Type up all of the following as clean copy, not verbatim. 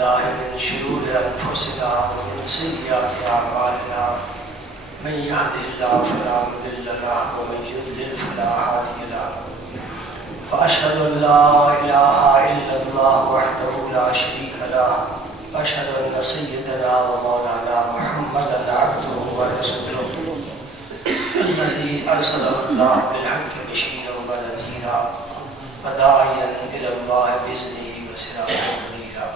بالله من شرور أنفسنا ومن سيئات أعمالنا من يهده الله فلا مضل له ومن يضلل فلا هادي له وأشهد أن لا إله إلا الله وحده لا شريك له وأشهد أن سيدنا ومولانا محمدا عبده ورسوله الذي أرسله الله بالحق بشيرا ونذيرا وداعيا إلى الله بإذنه وسراجا منيرا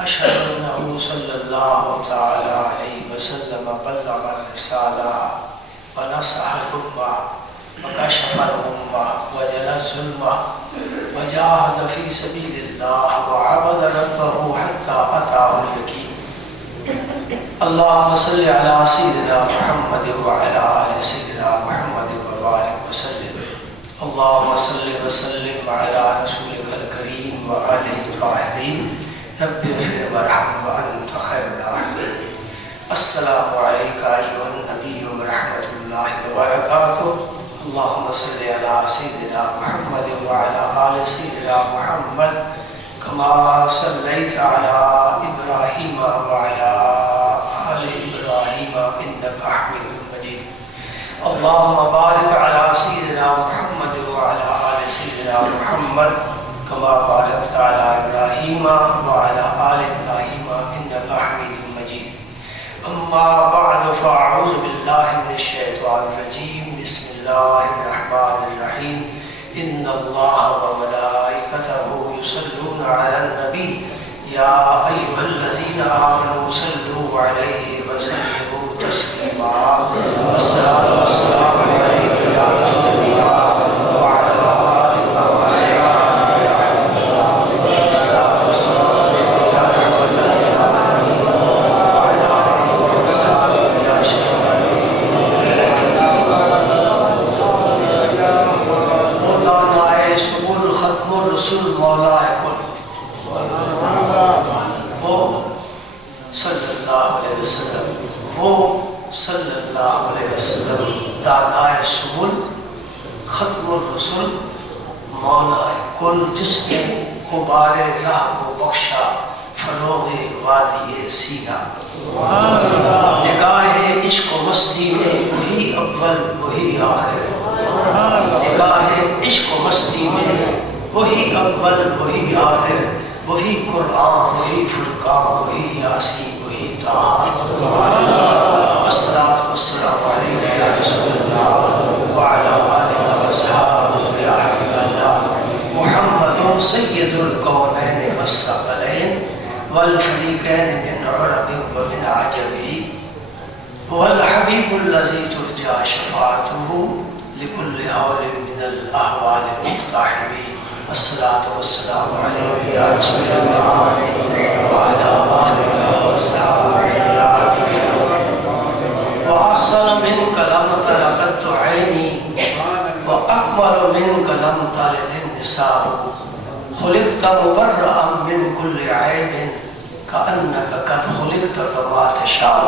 أشهد أنه صلى الله تعالى عليه وسلم بلغ الرسالة ونصح الأمة وكشف الأمة وجلى الظلمة وجاهد في سبيل الله وعبد ربه حتى أتاه اليقين. اللهم صل على سيدنا محمد وعلى آل سيدنا محمد وبارك وسلم. اللهم صل وسلم على رسولك الكريم وآله الطاهرين. رب اغفر وارحم وأنت خير الراحمين. السلام عليك أيها النبي ورحمة الله وبركاته. اللهم صل على سيدنا محمد وعلى آل سيدنا محمد كما صليت على إبراهيم وعلى آل إبراهيم إنك حميد مجيد. اللهم بارك على سيدنا محمد وعلى آل سيدنا محمد كما باركت على إبراهيم وعلى آل إبراهيم إنك حميد مجيد. أما بعد فأعوذ بالله من الشيطان الرجيم. بسم الله الرحمن الرحيم. إن الله وملائكته يصلون على النبي يا أيها الذين آمنوا صلوا عليه وسلموا تسليما. الصلاة والسلام عليك يا رسول الله وعلى آلك وصحبه يا حبيب الله. الصلاة والسلام عليك يا رحمة للعالمين وعلى آلك وصحبه يا شفيع مولانا سبل ختم الرسول مولا کل وہ صلی اللہ علیہ وسلم، وہ صلی اللہ علیہ وسلم دانائے سبل ختم الرسول مولا کل، جس نے غبار راہ کو بخشا فروغ وادی سینا. نگاہ عشق و مستی میں وہی اول وہی آخر، نگاہ عشق و مستی میں وہی اول وہی آخر، وہی قرآن وہی فرقان وہی یاسین وہی طہار. الصلاۃ والسلام علیک یا رسول اللہ وعلی آلک واصحابک یا حبیب اللہ. محمد سید الکونین والثقلین والفریقین من عرب ومن عجب، هو الحبیب الذی ترجى شفاعته لكل حول من الأهوال مقتحم. الصلاة والسلام عليك يا رسول الله وعلى آلك وصحبك يا حبيب الله. وأحسن منك لم تر قط عيني وأكمل منك لم تلد النساء، خلقت مبرأ من كل عيب كأنك قد خلقت كما تشاء.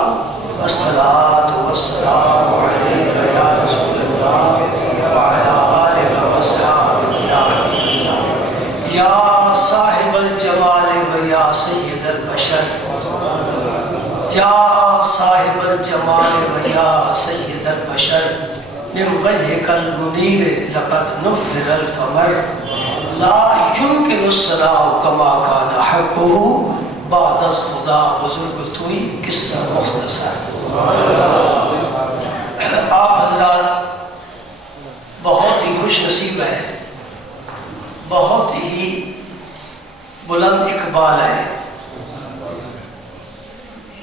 الصلاة والسلام عليك يا رسول الله وعلى آلك وصحبك يا حبيب الله. يا صاحب الجمال ويا سيد البشر، يا صاحب الجمال ويا سيد البشر، من وجهك المنير لقد نفر القمر، لا يمكن الصلاة كما كان حقه بعد خدا بزرگ توئی. قصہ مختصر. آپ حضرات بہت ہی خوش نصیب ہیں، بہت ہی بلند اقبال ہے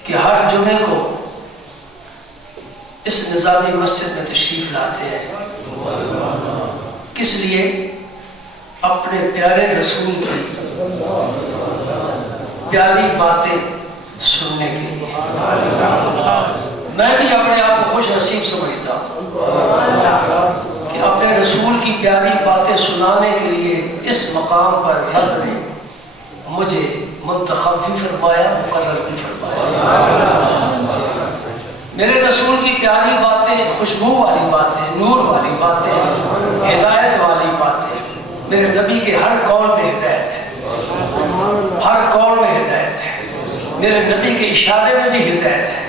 کہ ہر جمعے کو اس نظامی مسجد میں تشریف لاتے ہیں. کس لیے؟ اپنے پیارے رسول کی پیاری باتیں سننے کے لیے. میں بھی اپنے آپ کو خوش نصیب سمجھتا ہوں کہ اپنے رسول کی پیاری باتیں سنانے کے لیے اس مقام پر رب نے مجھے منتخب بھی فرمایا، مقرر بھی فرمایا. میرے رسول کی پیاری باتیں، خوشبو والی باتیں، نور والی باتیں، ہدایت والی باتیں. میرے نبی کے ہر قول میں ہدایت ہے، ہر قول میں ہدایت ہے. میرے نبی کے اشارے میں بھی ہدایت ہے،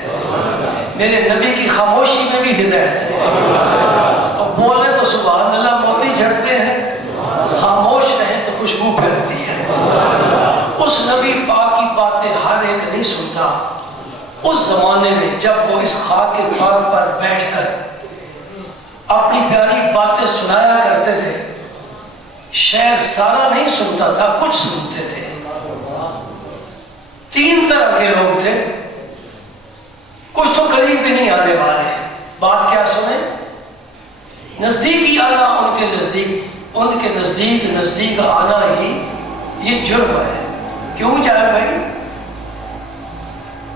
میرے نبی کی خاموشی میں بھی ہدایت ہے۔ اور بولے تو سبحان اللہ موتی جھڑتے ہیں، خاموش رہیں تو خوشبو پھیلتی ہے۔ اس نبی پاک کی باتیں ہر ایک نہیں سنتا۔ اس زمانے میں جب وہ اس خاک کے پاک پر بیٹھ کر اپنی پیاری باتیں سنایا کرتے تھے، شہر سارا نہیں سنتا تھا، کچھ سنتے تھے۔ 3 طرح کے لوگ تھے، کچھ تو قریب بھی نہیں آنے والے ہیں، بات کیا سنیں؟ نزدیک ہی آنا ان کے نزدیک آنا ہی یہ جرم ہے۔ کیوں جائے بھائی؟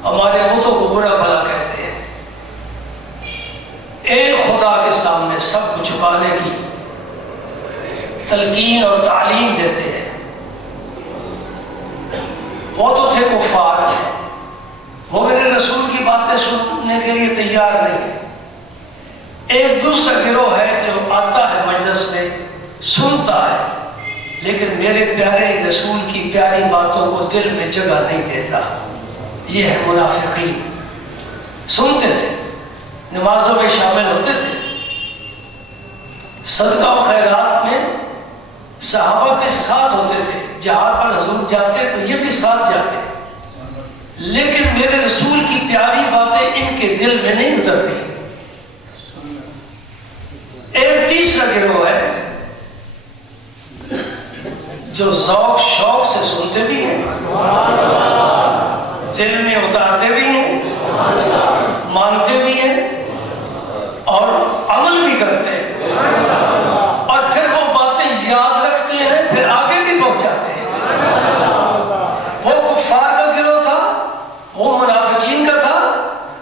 ہمارے بتوں کو برا بھلا کہتے ہیں، ایک خدا کے سامنے سب کو چھپانے کی تلقین اور تعلیم دیتے ہیں۔ وہ تو تھے کفار، وہ میرے رسول کی باتیں سننے کے لیے تیار نہیں۔ ایک دوسرا گروہ ہے جو آتا ہے مجلس میں، سنتا ہے، لیکن میرے پیارے رسول کی پیاری باتوں کو دل میں جگہ نہیں دیتا۔ یہ ہے منافقین۔ سنتے تھے، نمازوں میں شامل ہوتے تھے، صدقہ و خیرات میں صحابہ کے ساتھ ہوتے تھے، جہاں پر حضور جاتے تو یہ بھی ساتھ جاتے، لیکن میرے رسول کی پیاری باتیں ان کے دل میں نہیں اترتی۔ ایک تیسرا گروہ ہے جو ذوق شوق سے سنتے بھی ہیں، دل میں اتارتے بھی ہیں، مانتے بھی ہیں اور عمل بھی کرتے ہیں، اور پھر وہ باتیں یاد رکھتے ہیں، پھر آگے بھی پہنچاتے ہیں۔ وہ کفار کا گروہ تھا، وہ منافقین کا تھا،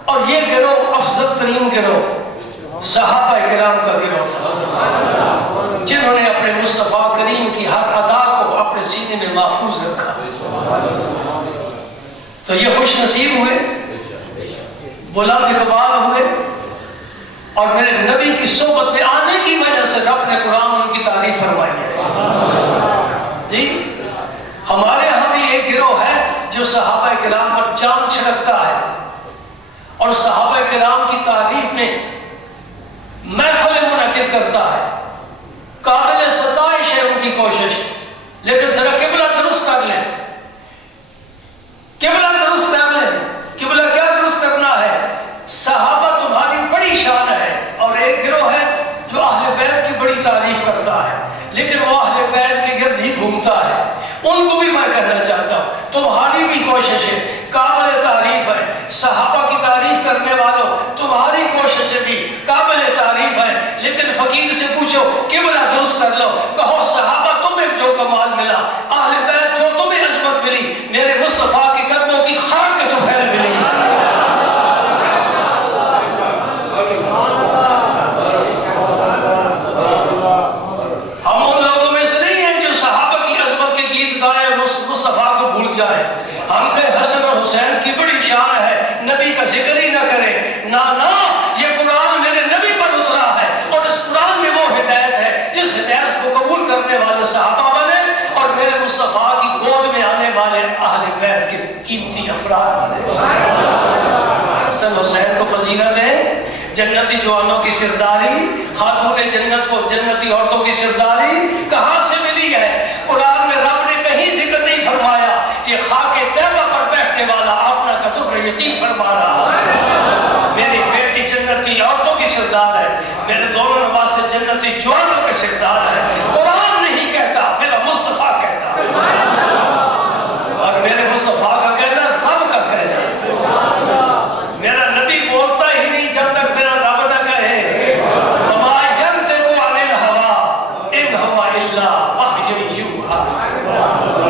اور یہ گروہ افضل ترین گروہ صحابہ کرام کا گروہ تھا، جنہوں نے اپنے مصطفیٰ کریم کی ہر ادا کو اپنے سینے میں محفوظ رکھا۔ تو یہ خوش نصیب ہوئے، بلند اقبال ہوئے، اور میرے نبی کی صحبت میں آنے کی وجہ سے رب نے قرآن ان کی تعریف فرمائی ہے۔ جی ہمارے ہاں بھی ایک گروہ ہے جو صحابہ کرام پر جان چھڑکتا ہے اور صحابہ کرام کی تعریف میں محفل منعقد کرتا ہے۔ قابل ستائش ہے ان کی کوشش، لیکن ذرا قبلہ درست کر لیں، قبلہ درست کر لیں۔ قبلہ کیا درست کرنا ہے؟ صحابہ تمہاری بڑی شان ہے، اور ایک گروہ ہے جو اہل بیت کی بڑی تعریف کرتا ہے، لیکن وہ اہل بیت کے گرد ہی گھومتا ہے۔ ان کو بھی میں کہنا چاہتا ہوں تمہاری بھی کوشش ہے، قابل تعریف ہے، صحابہ کی تعریف کرنے والوں تمہاری کوششیں بھی قابل تعریف ہے، لیکن فقیر سے پوچھو قبلہ درست کر لو، کہو صحابہ تمہیں جو کمال ملا، اہل بیت جو تمہیں عظمت ملی، میرے مصطفیٰ کے قدموں کی خاک کے تو پھیل ملی۔ ہم ان لوگوں میں سے نہیں ہیں جو صحابہ کی عظمت کے گیت گائے اور مصطفیٰ کو بھول جائیں۔ ہم کہیں حسن اور حسین کی بڑی شان ہے، نبی کا ذکر ہی نہ کریں۔ نہ یہ قرآن میرے نبی پر اترا ہے، اور اس قرآن میں وہ ہدایت ہے جس ہدایت کو قبول کرنے والے صحابہ بنے، اور میرے مصطفیٰ کی گود میں آنے والے اہل بیت کے قیمتی افراد بنے۔ حسن حسین کو فضیلت ہے، جنتی جوانوں کی سرداری، خاتون جنت کو جنتی عورتوں کی سرداری کہاں سے ملی ہے؟ قرآن میں رب نے کہیں ذکر نہیں فرمایا۔ یہ خاک طیبہ پر بیٹھنے والا اپنا کا دکھ یتیم فرما رہا ہے، میری بیٹی جنت کی عورتوں کی سردار ہے، میرے دونوں نواسے جنتی جوانوں کے سردار ہے۔ قرآن نہیں کہتا، میرا مصطفیٰ کہتا ہے، اور میرے مصطفیٰ کا کہنا رب کا کہنا۔ میرا نبی بولتا ہی نہیں جب تک میرا رب نہ کہے، وما ينطق عن الهوى ان هو الا وحی یوحی۔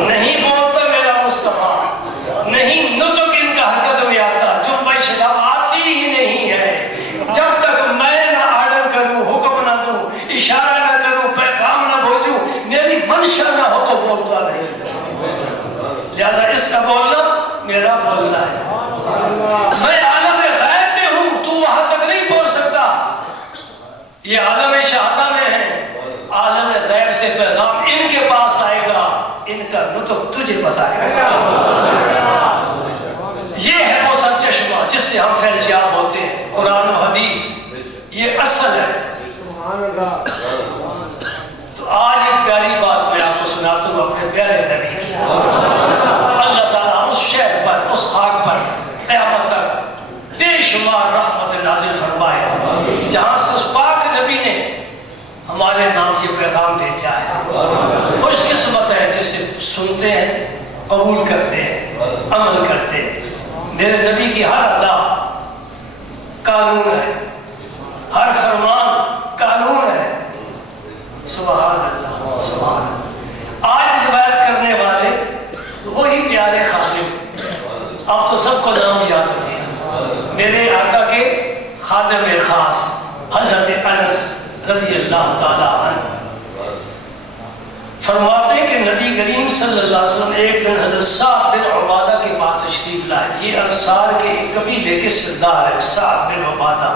نہیں بولتا میرا مصطفیٰ، نہیں نطق ان کا حرکت میں آتا، جنبش لب آتی ہی نہیں ہے جب تک میں نہ آرڈر کروں، حکم نہ دوں، اشارہ نہ کروں، پیغام نہ بھیجوں، میری منشا نہ ہو تو بولتا نہیں۔ لہذا اس کا بولنا میرا بولنا ہے۔ میں عالم غیب میں ہوں، تو وہاں تک نہیں بول سکتا، یہ عالم شہادہ میں ہے۔ عالم غیب سے پیغام ان کے پاس آئے گا، ان کا نطق تجھے بتائے گا۔ خوش قسمت ہے جسے سنتے ہیں، قبول کرتے ہیں، عمل کرتے ہیں۔ میرے نبی کی ہر ادا قانون ہے، ہر فرمان قانون ہے۔ سبحان اللہ، سبحان اللہ۔ آج روایت کرنے والے وہی پیارے خادم، اب تو سب کو نام یاد رکھیں، میرے آقا کے خادم خاص حضرت انس رضی اللہ تعالیٰ عنہ فرماتے ہیں کہ نبی کریم صلی اللہ علیہ وسلم ایک دن حضرت سعد بن عبادہ کے پاس تشریف لائے۔ یہ انصار کے ایک قبیلے کے سردار ہے سعد بن عبادہ،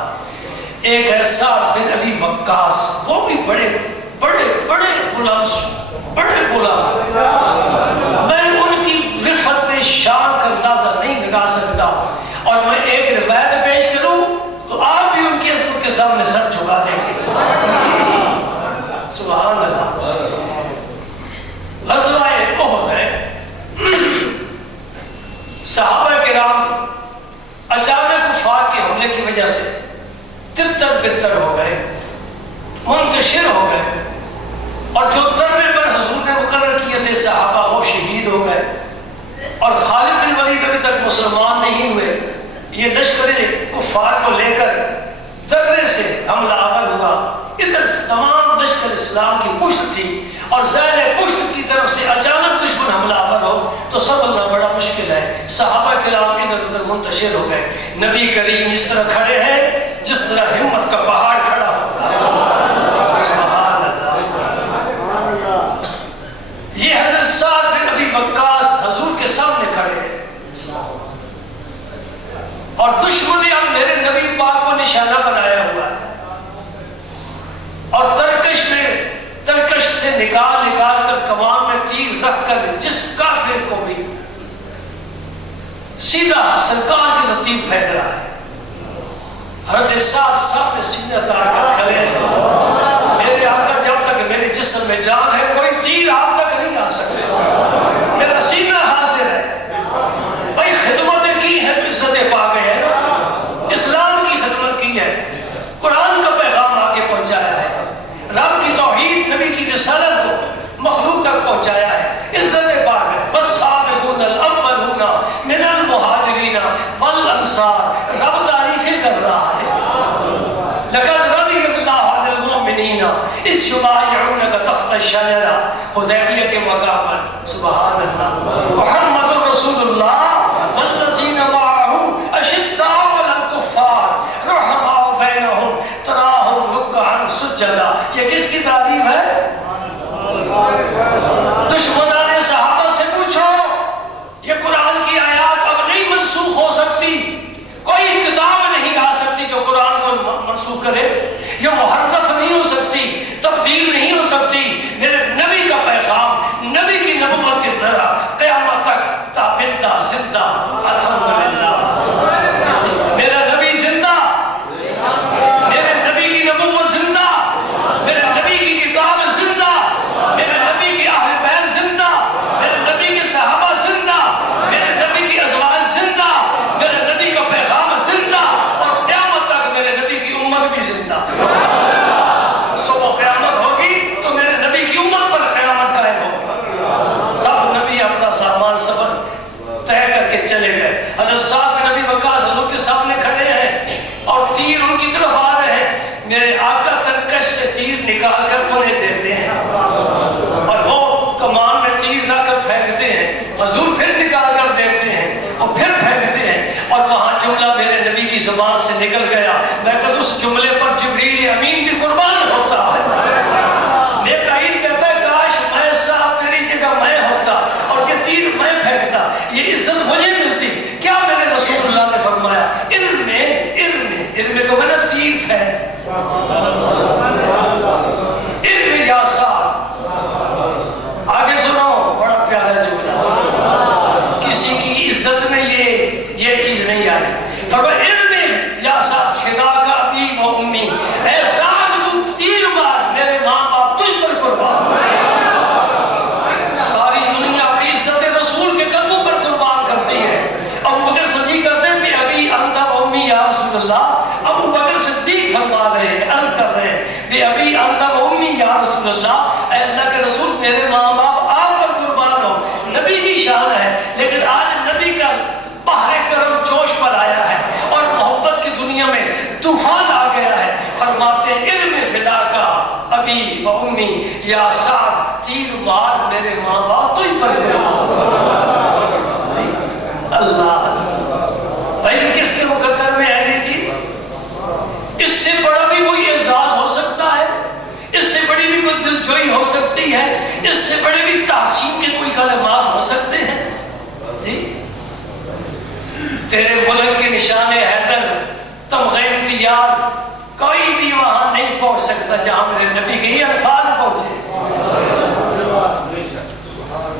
ایک ہے سعد بن ابی وقاص، وہ بھی بڑے بڑے بڑے غلام، بڑے غلام۔ میں ان کی رفعت شان کا اندازہ نہیں لگا سکتا، اور میں ایک روایت پیش کروں تو آپ بھی ان کی عظمت کے سامنے سر جھکا دیں گے۔ سبحان اللہ۔ غزوہ احد ہے، صحابہ کرام اچانک کفار کے حملے کی وجہ سے تتر بتر ہو گئے، منتشر ہو گئے، اور جو دربے پر حضور نے مقرر کیے تھے صحابہ وہ شہید ہو گئے، اور خالد بن ولید ابھی تک مسلمان نہیں ہوئے۔ یہ لشکر کفار کو لے کر درے سے حملہ آور ہوا، ادھر تمام لشکر اسلام کی پشت تھی، اور زیر پشت کی طرف سے اچانک دشمن حملہ آور ہو تو سنبھلنا بڑا مشکل ہے۔ صحابہ کرام ادھر ادھر منتشر ہو گئے۔ نبی کریم اس طرح کھڑے ہیں جس طرح ہمت کا پہاڑ کھڑا ہوتا ہے۔ سبحان اللہ۔ یہ حضرت سعد بن ابی وقاص حضور کے سامنے کھڑے ہیں، اور دشمن نے اب میرے نبی پاک کو نشانہ بنایا ہوا ہے، اور ترکش سے نکال کر کمان میں تیر رکھ کر جس کافر کو بھی سیدھا سرکار کی ترتیب پھینک رہا ہے۔ حضرت سعد سب سیدھا اتار کر کھڑے ہیں۔ میرے آقا جب تک میرے جسم میں جان ہے کوئی تیر آپ تک نہیں آ سکتے، میرا سینہ حاضر ہے۔ بھائی خدمت کی ہے تو عزتیں پا گئے ہیں نا، اسلام کی خدمت کی ہے، قرآن کا پیغام آگے پہنچایا ہے، رب کی توحید نبی کی رسالت کو مخلوق تک پہنچایا ہے، عزتیں پا گئے۔ والسابقون الاولون من المہاجرین والانصار، رب تعریفیں کر رہا ہے۔ لقد رضی اللہ عن المؤمنین اذ یبایعونک تحت الشجرہ، حدیبیہ کے مقام پر۔ سبحان اللہ۔ محمد رسول اللہ والذین معہ اشداء علی الکفار رحماء بینہم تراہم رکعا سجدا۔ یہ کس کی تعریف ہے؟ دشمنان صحابہ سے پوچھو، یہ قرآن کی آیات اب نہیں منسوخ ہو سکتی، کوئی کتاب نہیں آ سکتی جو قرآن کو منسوخ کرے، یہ محرف نہیں ہو سکتی، تبدیل نہیں ہو سکتی۔ میرے نبی کا پیغام، نبی کی نبوت کے ذرا قیامت تک تابندہ زندہ، الحمدللہ۔ میرا نبی زندہ، میرے نبی کی نبوت زندہ، میرے نبی کی کتاب زندہ، میرے نبی کی اہل بیت زندہ، میرے نبی کے صحابہ زندہ، میرے نبی کی ازواج زندہ، میرے نبی کا پیغام زندہ، اور قیامت تک میرے نبی کی امت بھی زندہ۔ صبح قیامت ہوگی تو میرے نبی کی امت پر قیامت قائم ہوگی۔ سب نبی اپنا سامان سبر طے کر کے چلے گئے۔ حضرت سعد بن ابی وقاص حضور کے سامنے کھڑے ہیں اور تیر ان کی طرف آ رہے ہیں۔ میرے آقا ترکش سے تیر نکال کر انہیں دیتے ہیں، اور وہ کمان میں تیر لا کر پھینکتے ہیں، حضور پھر نکال کر دیتے ہیں اور پھر پھینکتے ہیں، اور وہاں جملہ میرے نبی کی زبان سے نکل گیا۔ میں کہتا اس جملے پر جبریل امین بھی قربان ہوتا ہے۔ میکائیل کہتا ہے کاش میں صاحب تیری جگہ میں ہوتا اور یہ تیر میں پھینکتا، یہ عزت مجھے ملتی۔ کیا میرے رسول اللہ نے فرمایا؟ علم کو میں نے تیر پھینک، علم یا سعد۔ آگے سنو، بڑا پیارا جملہ، کسی کی عزت میں یہ چیز نہیں آئی۔ فرمایا علم یا سعد فدا کا ابی و امی، اے سعد تو تیر مار، میرے ماں باپ تجھ پر قربان۔ ساری دنیا اپنی عزت رسول کے قدموں پر قربان کرتی ہے۔ ابو بکر صدیق کرتے ہیں بے ابی انت و امی یا رسول اللہ۔ ابو بکر صدیق فرما رہے ہیں، عرض کر رہے ہیں بے ابی انت و امی یا رسول اللہ، اے اللہ کے رسول امی یا سعد تیر مار میرے ماں باپ تو ہی پر اللہ بھائی کس کے مقدر میں ہے یہ جی؟ اس سے بڑا بھی کوئی اعزاز ہو سکتا ہے؟ اس سے بڑی بھی کوئی دلجوئی ہو سکتی ہے؟ اس سے بڑے بھی تحسین کے کوئی کلمات ہو سکتے ہیں جی؟ تیرے ملک کے نشان حیدر تمغہ امتیاز کوئی بھی وہاں نہیں پہنچ سکتا جہاں میرے نبی کے یہ الفاظ پہنچے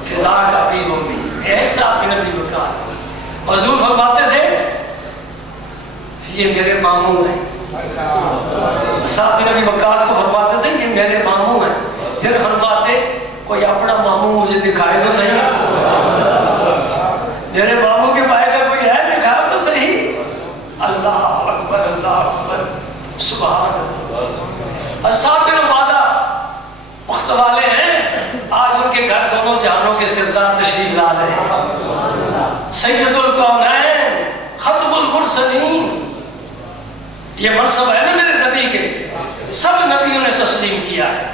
فدا کا بھی امی ایسا بھی نبی بکار حضور فرماتے تھے یہ میرے ماموں ہیں، صاحب نبی وقاص کو فرماتے تھے یہ میرے ماموں ہیں، پھر فرماتے کوئی اپنا ماموں مجھے دکھائے تو صحیح، میرے ماموں کے پائے کا کوئی ہے دکھائے تو صحیح۔ اللہ اکبر اللہ اکبر سبحان اللہ۔ اصحاب بن عبادہ وقت والے ہیں، آج ان کے گھر دونوں جہانوں کے سردار تشریف لا رہے ہیں، سید الکونین ختم المرسلین، یہ منصب ہے نا میرے نبی کے، سب نبیوں نے تسلیم کیا ہے،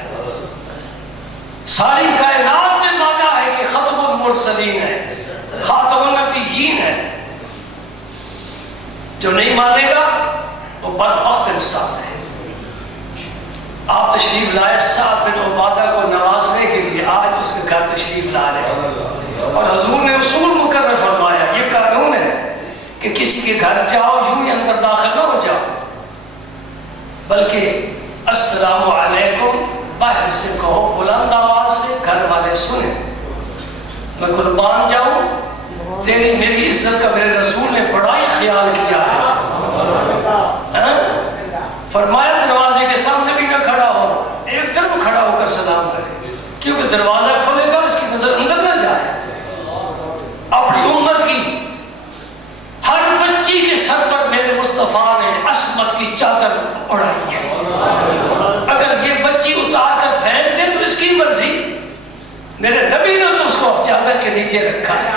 ساری کائنات نے مانا ہے کہ ختم المرسلین ہے، خاتم النبیین ہے، جو نہیں مانے گا وہ بدبخت انسان ہے۔ آپ تشریف لائے سعد بن عبادہ کو نوازنے کے لیے، آج اس کے گھر تشریف لا رہے ہیں، اور حضور نے اصول مقرر فرمایا، یہ قانون ہے کہ کسی کے گھر جاؤ یوں ہی اندر داخل نہ ہو جاؤ، بلکہ السلام علیکم باہر سے کہو بلند آواز سے، گھر والے سنیں۔ میں قربان جاؤں تیری میری عزت کا میرے رسول نے بڑا ہی خیال کیا ہے، فرمایا دروازے کے سامنے بھی نہ کھڑا ہو، ایک طرف کھڑا ہو کر سلام کرے، کیونکہ دروازہ کھولے گا اس کی نظر اندر نہ جائے۔ اپنی امت کی ہر بچی کے سر پر میرے مصطفیٰ نے عصمت کی چادر اڑائی ہے، اگر یہ بچی اتار کر پھینک دے تو اس کی مرضی، میرے نبی نے تو اس کو چادر کے نیچے رکھا ہے،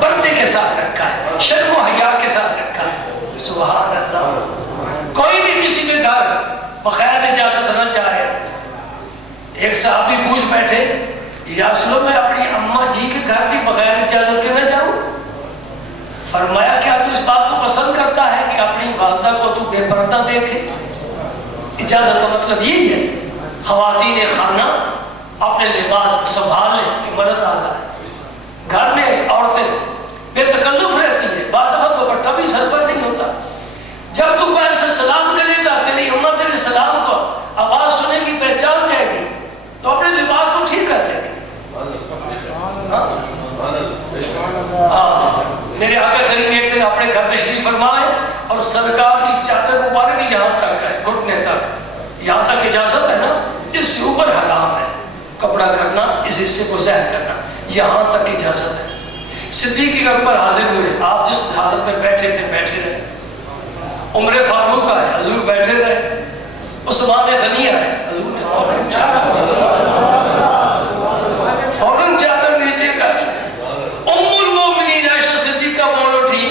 پردے کے ساتھ رکھا ہے، شرم و حیا کے ساتھ رکھا ہے، سبحان اللہ۔ کوئی بھی کسی کے گھر بغیر اجازت نہ جائے۔ ایک صحابی پوچھ بیٹھے یا رسول اللہ میں اپنی اماں جی کے گھر بھی بغیر اجازت کے نہ جاؤں؟ فرمایا کیا تو اس بات کو پسند کرتا ہے کہ اپنی والدہ کو تو بے پردہ دیکھے؟ اجازت کا مطلب یہی ہے خواتین خانہ اپنے لباس کو سنبھال لیں کہ مرد آ جائے، گھر میں عورتیں بے تکلف رہتی ہے، بعد دفعہ دوپٹہ بھی سر پر نہیں ہوتا، جب تو پیر سے سلام کرے گا تیری امت تیرے سلام کو آواز سنے گی پہچان جائے گی تو اپنے لباس کو ٹھیک کر لے گی۔ میرے آقا کریم ایک دن اپنے گھر تشریف فرمائے اور سرکار کی چادر مبارک یہاں تک ہے، گھٹنے تک، یہاں تک اجازت ہے نا، اس سے اوپر حرام ہے کپڑا کرنا، اس حصے کو ظاہر کرنا، یہاں تک اجازت ہے۔ صدیق اکبر حاضر ہوئے، آپ جس حالت میں بیٹھے تھے بیٹھے رہے، عمر فاروق آئے، حضور بیٹھے رہے، عثمان غنی آئے، حضور نے فوراً چادر نیچے کر لی۔ ام المومنین عائشہ صدیقہ بول اٹھی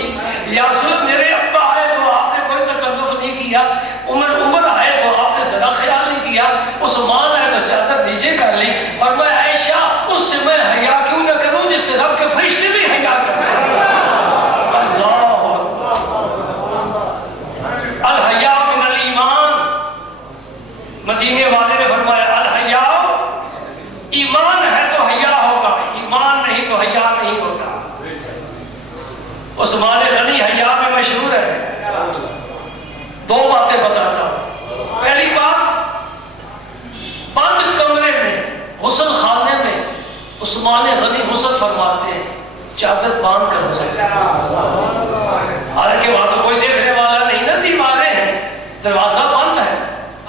یا رسول اللہ میرے ابا آئے تو آپ نے کوئی تکلف نہیں کیا، عمر آئے تو آپ نے ذرا خیال نہیں کیا، عثمان آئے تو چادر نیچے کر لی۔ فرمایا عائشہ اس سے میں حیا کیوں نہ کروں جس سے رب کے فرشتے بھی حیا کر رہے ہیں؟ الحیا من الایمان، مدینے والے نے فرمایا الحیا ایمان ہے تو حیا ہوگا، ایمان نہیں تو حیا نہیں ہوگا۔ عثمان غنی حیا میں مشہور ہے، دو باتیں بتاتا ہوں۔ پہلی بات، بند کمرے میں غسل خانے میں عثمان غنی غسل فرماتے ہیں، چادر باندھ کر غسل کرتے ہیں، حالانکہ وہاں تو کوئی دیکھنے والا نہیں نا، دیواریں ہیں، دروازہ بند ہے،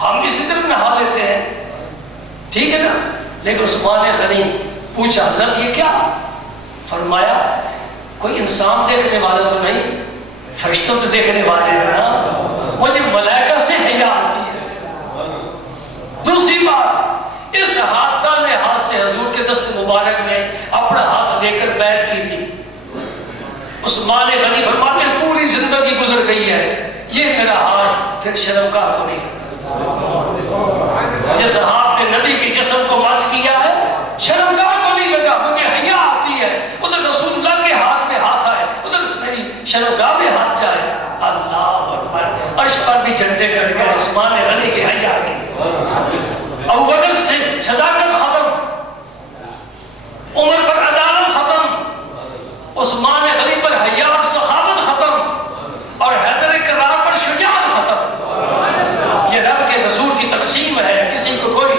ہم اسی طرح نہا لیتے ہیں، ٹھیک ہے نا، لیکن عثمان غنی پوچھا حضرت یہ کیا؟ فرمایا کوئی انسان دیکھنے والا تو نہیں، فرشتوں تو دیکھنے والے ہیں نا، مجھے ملائکہ سے حیا آتی ہے۔ دوسری بات، اس دانے ہاتھ سے حضور کے دست مبارک میں اپنا ہاتھ دے کر بیعت کی تھی۔ عثمان غنی فرماتے پوری زندگی گزر گئی ہے، یہ میرا ہاتھ پھر شرمگاہ کو نہیں لگا۔ جس ہاتھ نے نبی کے جسم کو مس کیا ہے، شرمگاہ کو نہیں لگا، مجھے حیا آتی ہے ادھر رسول اللہ کے ہاتھ میں ہاتھ آئے، ادھر میری شرمگاہ میں ہاتھ جائے، اللہ اکبر، عرش پر بھی جھنڈے گڑ گئے، عثمان غنی کے حیا کی، ابو بکر سے صداقت ختم، عمر پر عدالت ختم، عثمان غنی پر حیا اور سخاوت ختم، اور حیدر کرار پر شجاعت ختم۔ یہ رب کے رسول کی تقسیم ہے، کسی کو کوئی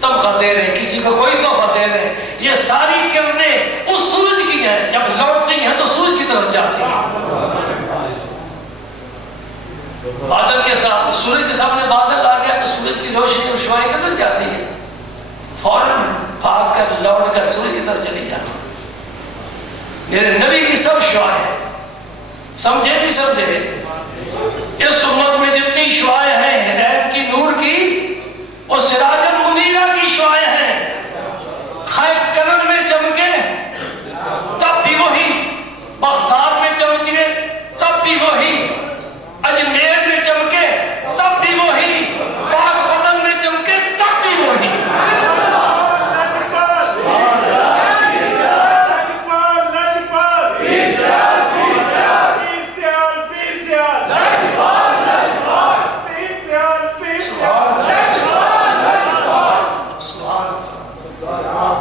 تمغہ دے رہے، کسی کو کوئی تحفہ دے رہے، یہ ساری کرنیں اس سورج کی ہیں، جب لوٹتی ہیں تو سورج کی طرف جاتی ہیں۔ بادل کے ساتھ، سورج کے سامنے بادل آ جائے تو سورج کی روشنی اور شعاعیں کدھر جاتی ہے؟ فوراً بھاگ کر لوٹ کر سورج کی طرف چلی جاتی۔ میرے نبی کی سب شعاعیں، سمجھے نہیں سمجھے؟ اس امت میں جتنی شعاعیں ہیں ہدایت کی، نور کی، وہ سراج المنیرہ کی شعاعیں ہیں۔ خیر کرم میں چمکے تب بھی وہی، بغداد میں چمکے تب بھی وہی، اجمیر میں چمکے تب بھی وہی، پاک بدن میں چمکے تب بھی وہی۔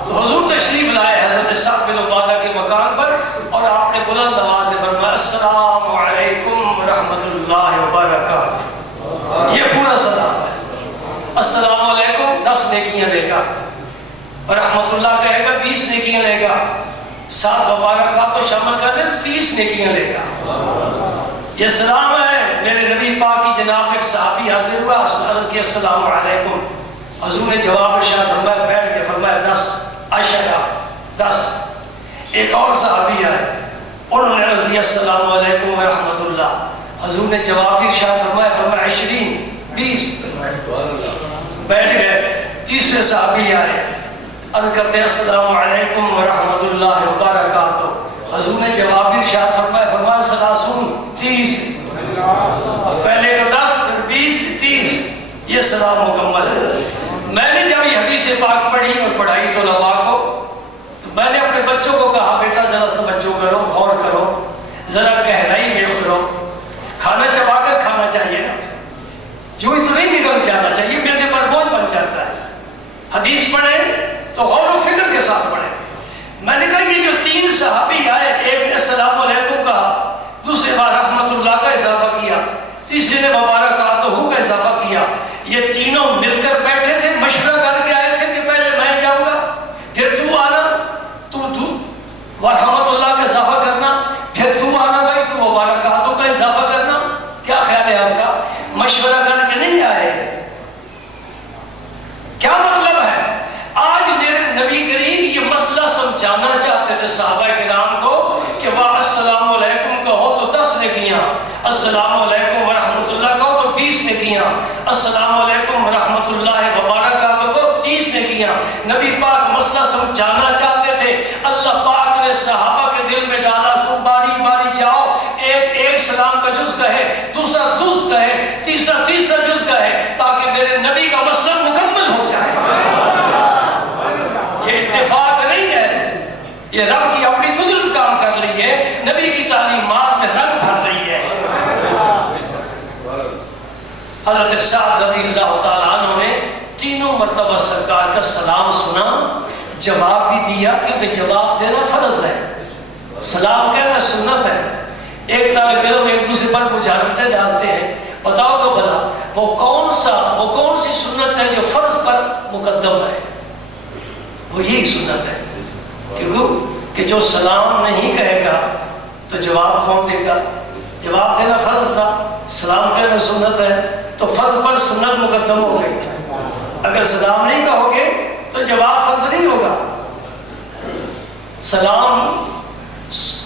تو حضور تشریف لائے حضرت سعد بن عبادہ کے مکان پر، اور آپ نے بلند آواز سے فرمایا السلام علیکم ورحمۃ اللہ وبرکاتہ۔ یہ پورا سلام ہے۔ السلام علیکم 10 نیکیاں لے گا، ورحمۃ اللہ کہے گا 20 نیکیاں لے گا، 7 مبارکات کو شامل کر لے تو 30 نیکیاں لے گا۔ یہ سلام ہے۔ میرے نبی پاک کی جناب ایک صحابی حاضر ہوا، عرض کیا السلام علیکم، حضور نے جواب ارشاد فرمایا، بیٹھ کے فرمایا 10 عشرہ 10۔ ایک اور صحابی آئے، انہوں نے عرض کیا السلام علیکم ورحمۃ اللہ، حضور نے جواب ارشاد فرمایا 20 20۔ بیٹھ گئے۔ تیسرے صحابی آئے، عرض کرتے ہیں السلام علیکم ورحمۃ اللہ وبرکاتہ، حضور نے جواب ارشاد فرمایا 30۔ پہلے کا 10 پھر 20 30، یہ سلام مکمل ہے۔ میں نے جب یہ حدیث پاک پڑھی اور پڑھائی تو لبا کو، تو میں نے اپنے بچوں کو کہا بیٹا ذرا توجہ کرو، غور کرو، ذرا گہرائی میں اترو، کھانا چبا کر کھانا چاہیے نا، جو اتنا ہی نکل جانا چاہیے، میدے پر بوجھ بن جاتا ہے۔ حدیث پڑھیں تو غور و فکر کے ساتھ پڑھیں۔ میں نے کہا یہ جو 3 صحابی آئے، ایک نے السلام علیکم کہا، دوسرے بار رحمت اللہ کا اضافہ کیا، تیسرے نے مبارکاتہ کا اضافہ کیا، یہ تینوں مل کر بیٹھے تھے، مشورہ کر کے آئے تھے کہ پہلے میں جاؤں گا، پھر تو آنا، تو رحمت اللہ کا اضافہ کرنا، پھر تو آنا بھائی، تو مبارکاتوں کا اضافہ کرنا۔ کیا خیال ہے آپ کا؟ مشورہ کر کے نہیں آئے۔ کیا مطلب ہے؟ آج میرے نبی کریم یہ مسئلہ سمجھانا چاہتے تھے صحابہ کرام کو کہ وہ السلام علیکم کہو تو 10 نیکیاں، السلام علیکم ورحمۃ اللہ کہو تو 20 نیکیاں، السلام علیکم ورحمۃ اللہ وبرکاتہ کو 30 نیکیاں۔ نبی پاک مسئلہ سمجھانا چاہتے تھے، اللہ پاک نے صحابہ کے دل میں ڈالا تم باری باری جاؤ، ایک سلام کا جز کہے، دوسرا جز کہے، تیسرا جز کہے، تاکہ میرے نبی کا مسئلہ مکمل ہو جائے۔ یہ اتفاق نہیں ہے، یہ رب کی اپنی قدرت کام کر رہی ہے، نبی کی تعلیمات میں رنگ بھر رہی ہے۔ حضرت سعد رضی اللہ تعالیٰ عنہ نے 3 مرتبہ سرکار کا سلام سنا، جواب بھی دیا، کیونکہ جواب دینا فرض ہے، سلام کہنا سنت ہے۔ ایک طالب علم ایک دوسرے پر بجھارتیں ڈالتے ہیں، بتاؤ تو بھلا وہ کون سی سنت ہے جو فرض پر مقدم ہے؟ وہ یہی سنت ہے، کہ جو سلام نہیں کہے گا تو جواب کون دے گا؟ جواب دینا فرض تھا، سلام کہنا سنت ہے، تو فرض پر سنت مقدم ہو گئی۔ اگر سلام نہیں کہو گے تو جواب فرض نہیں ہوگا۔ سلام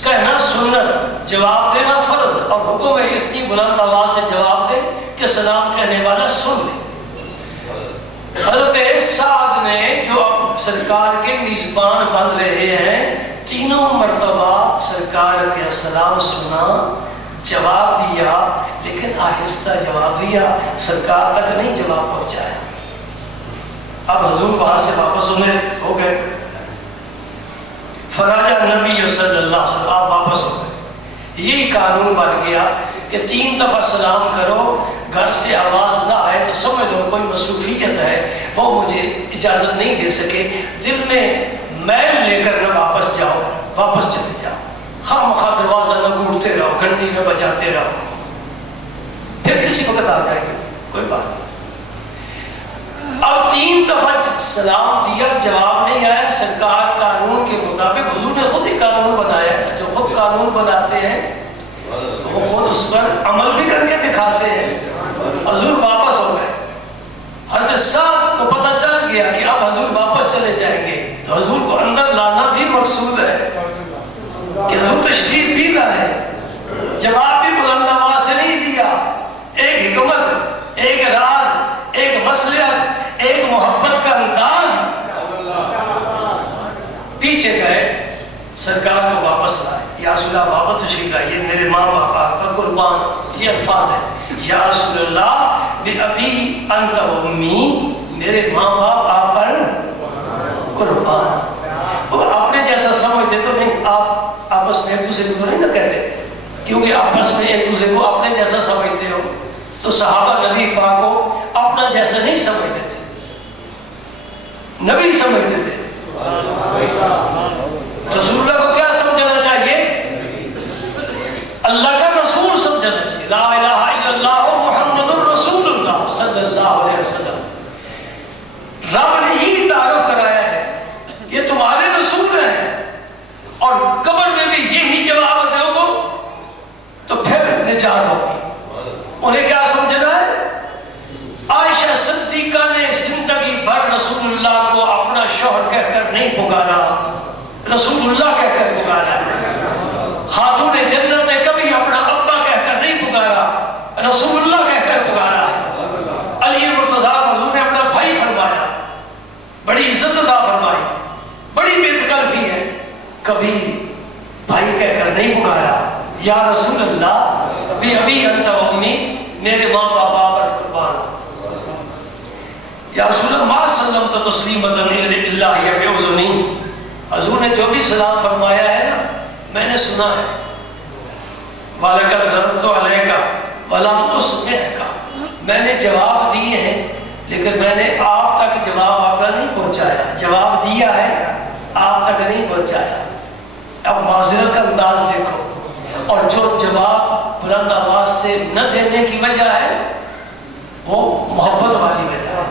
کہنا سنت، جواب دینا فرض، اور حکم ہے اتنی بلند آواز سے جواب دے کہ سلام کہنے والا سن لے۔ حضرت سعد نے جو اب سرکار کے میزبان بن رہے ہیں، 3 مرتبہ سرکار کے سلام سنا، جواب دیا، لیکن آہستہ جواب دیا، سرکار تک نہیں جواب پہنچایا۔ اب حضور وہاں سے واپس ہو گئے. فراجہ نبی صلی اللہ علیہ وسلم، آپ واپس ہو گئے. یہی قانون بن گیا کہ 3 دفعہ سلام کرو، گھر سے آواز نہ آئے تو سمجھ لو کوئی مصروفیت ہے، وہ مجھے اجازت نہیں دے سکے. دل میں میل لے کر نہ واپس جاؤ، واپس چلے جاؤ. خواہ مخواہ دروازہ نہ گھونٹتے رہو، گھنٹی نہ بجاتے رہو، پھر کسی وقت آ جائے گا، کوئی بات نہیں. اب 3 دفعہ سلام دیا، جواب نہیں آیا. سرکار قانون کے مطابق، حضور نے خود ہی قانون بنایا ہے، جو خود قانون بناتے ہیں تو وہ خود اس پر عمل بھی کر کے دکھاتے ہیں. حضور واپس ہو گئے. حضرت سعد کو پتہ چل گیا کہ اب حضور واپس چلے جائیں گے، تو حضور کو اندر لانا بھی مقصود ہے کہ حضور تشریف بھی لائے. جواب بھی بلند آواز سے نہیں دیا. ایک حکمت، ایک راز، ایک مصلحت، ایک محبت کا انداز. پیچھے گئے، سرکار کو واپس لائے. یا رسول اللہ واپس تشریف لائیے، میرے ماں باپ آپ پر قربان. یہ الفاظ ہیں، یا رسول اللہ بِأَبِي أَنْتَ وَأُمِّي، میرے ماں باپ آپ پر قربان. اور اپنے جیسا سمجھتے تو نہیں، آپ آپس میں ایک دوسرے کو تو نہیں نہ کہتے، کیونکہ آپس میں ایک دوسرے کو اپنے جیسا سمجھتے ہو. تو صحابہ نبی پاک کو اپنا جیسا نہیں سمجھتے تھے، نبی سمجھتے تھے. رسول اللہ کو کیا سمجھنا چاہیے؟ اللہ کا رسول سمجھنا چاہیے. لا الہ الا اللہ محمد الرسول اللہ صلی اللہ علیہ وسلم. رب نے یہی تعارف کرایا ہے، یہ تمہارے رسول ہیں، اور قبر میں بھی یہی جواب دو گو تو پھر نجات ہوگی. انہیں کیا سمجھنا ہے؟ عائشہ صدیقہ نے زندگی بھر رسول اللہ کو اپنا شوہر کہہ کر نہیں پکارا، رسول اللہ کہہ کر پکارا. خاتون جنت نے کبھی اپنا ابا کہہ کر نہیں پکارا، رسول اللہ کہہ کر پکارا. علی مرتضیٰ کو حضور نے اپنا بھائی فرمایا، بڑی عزت عطا فرمائی، بڑی بے تکلفی ہے، کبھی بھائی کہہ کر نہیں پکارا. یا رسول اللہ بِأَبِي أَنْتَ وَأُمِّي، میرے ماں باپ پر قربان. یا رسول اللہ ما سلمت تسلیمۃ الا ہی بِأُذُنِی، حضور نے جو بھی سلام فرمایا ہے نا میں نے سنا ہے. وَلَقَدْ رَدَدتُ عَلَيْكَ وَلَمْ أُسْمِعْكَ، میں نے جواب دیے ہیں لیکن میں نے آپ تک جواب اپنا نہیں پہنچایا. جواب دیا ہے، آپ تک نہیں پہنچایا. اب معذرت کا انداز دیکھو. اور جو جواب بلند آواز سے نہ دینے کی وجہ ہے وہ محبت والی وجہ ہے.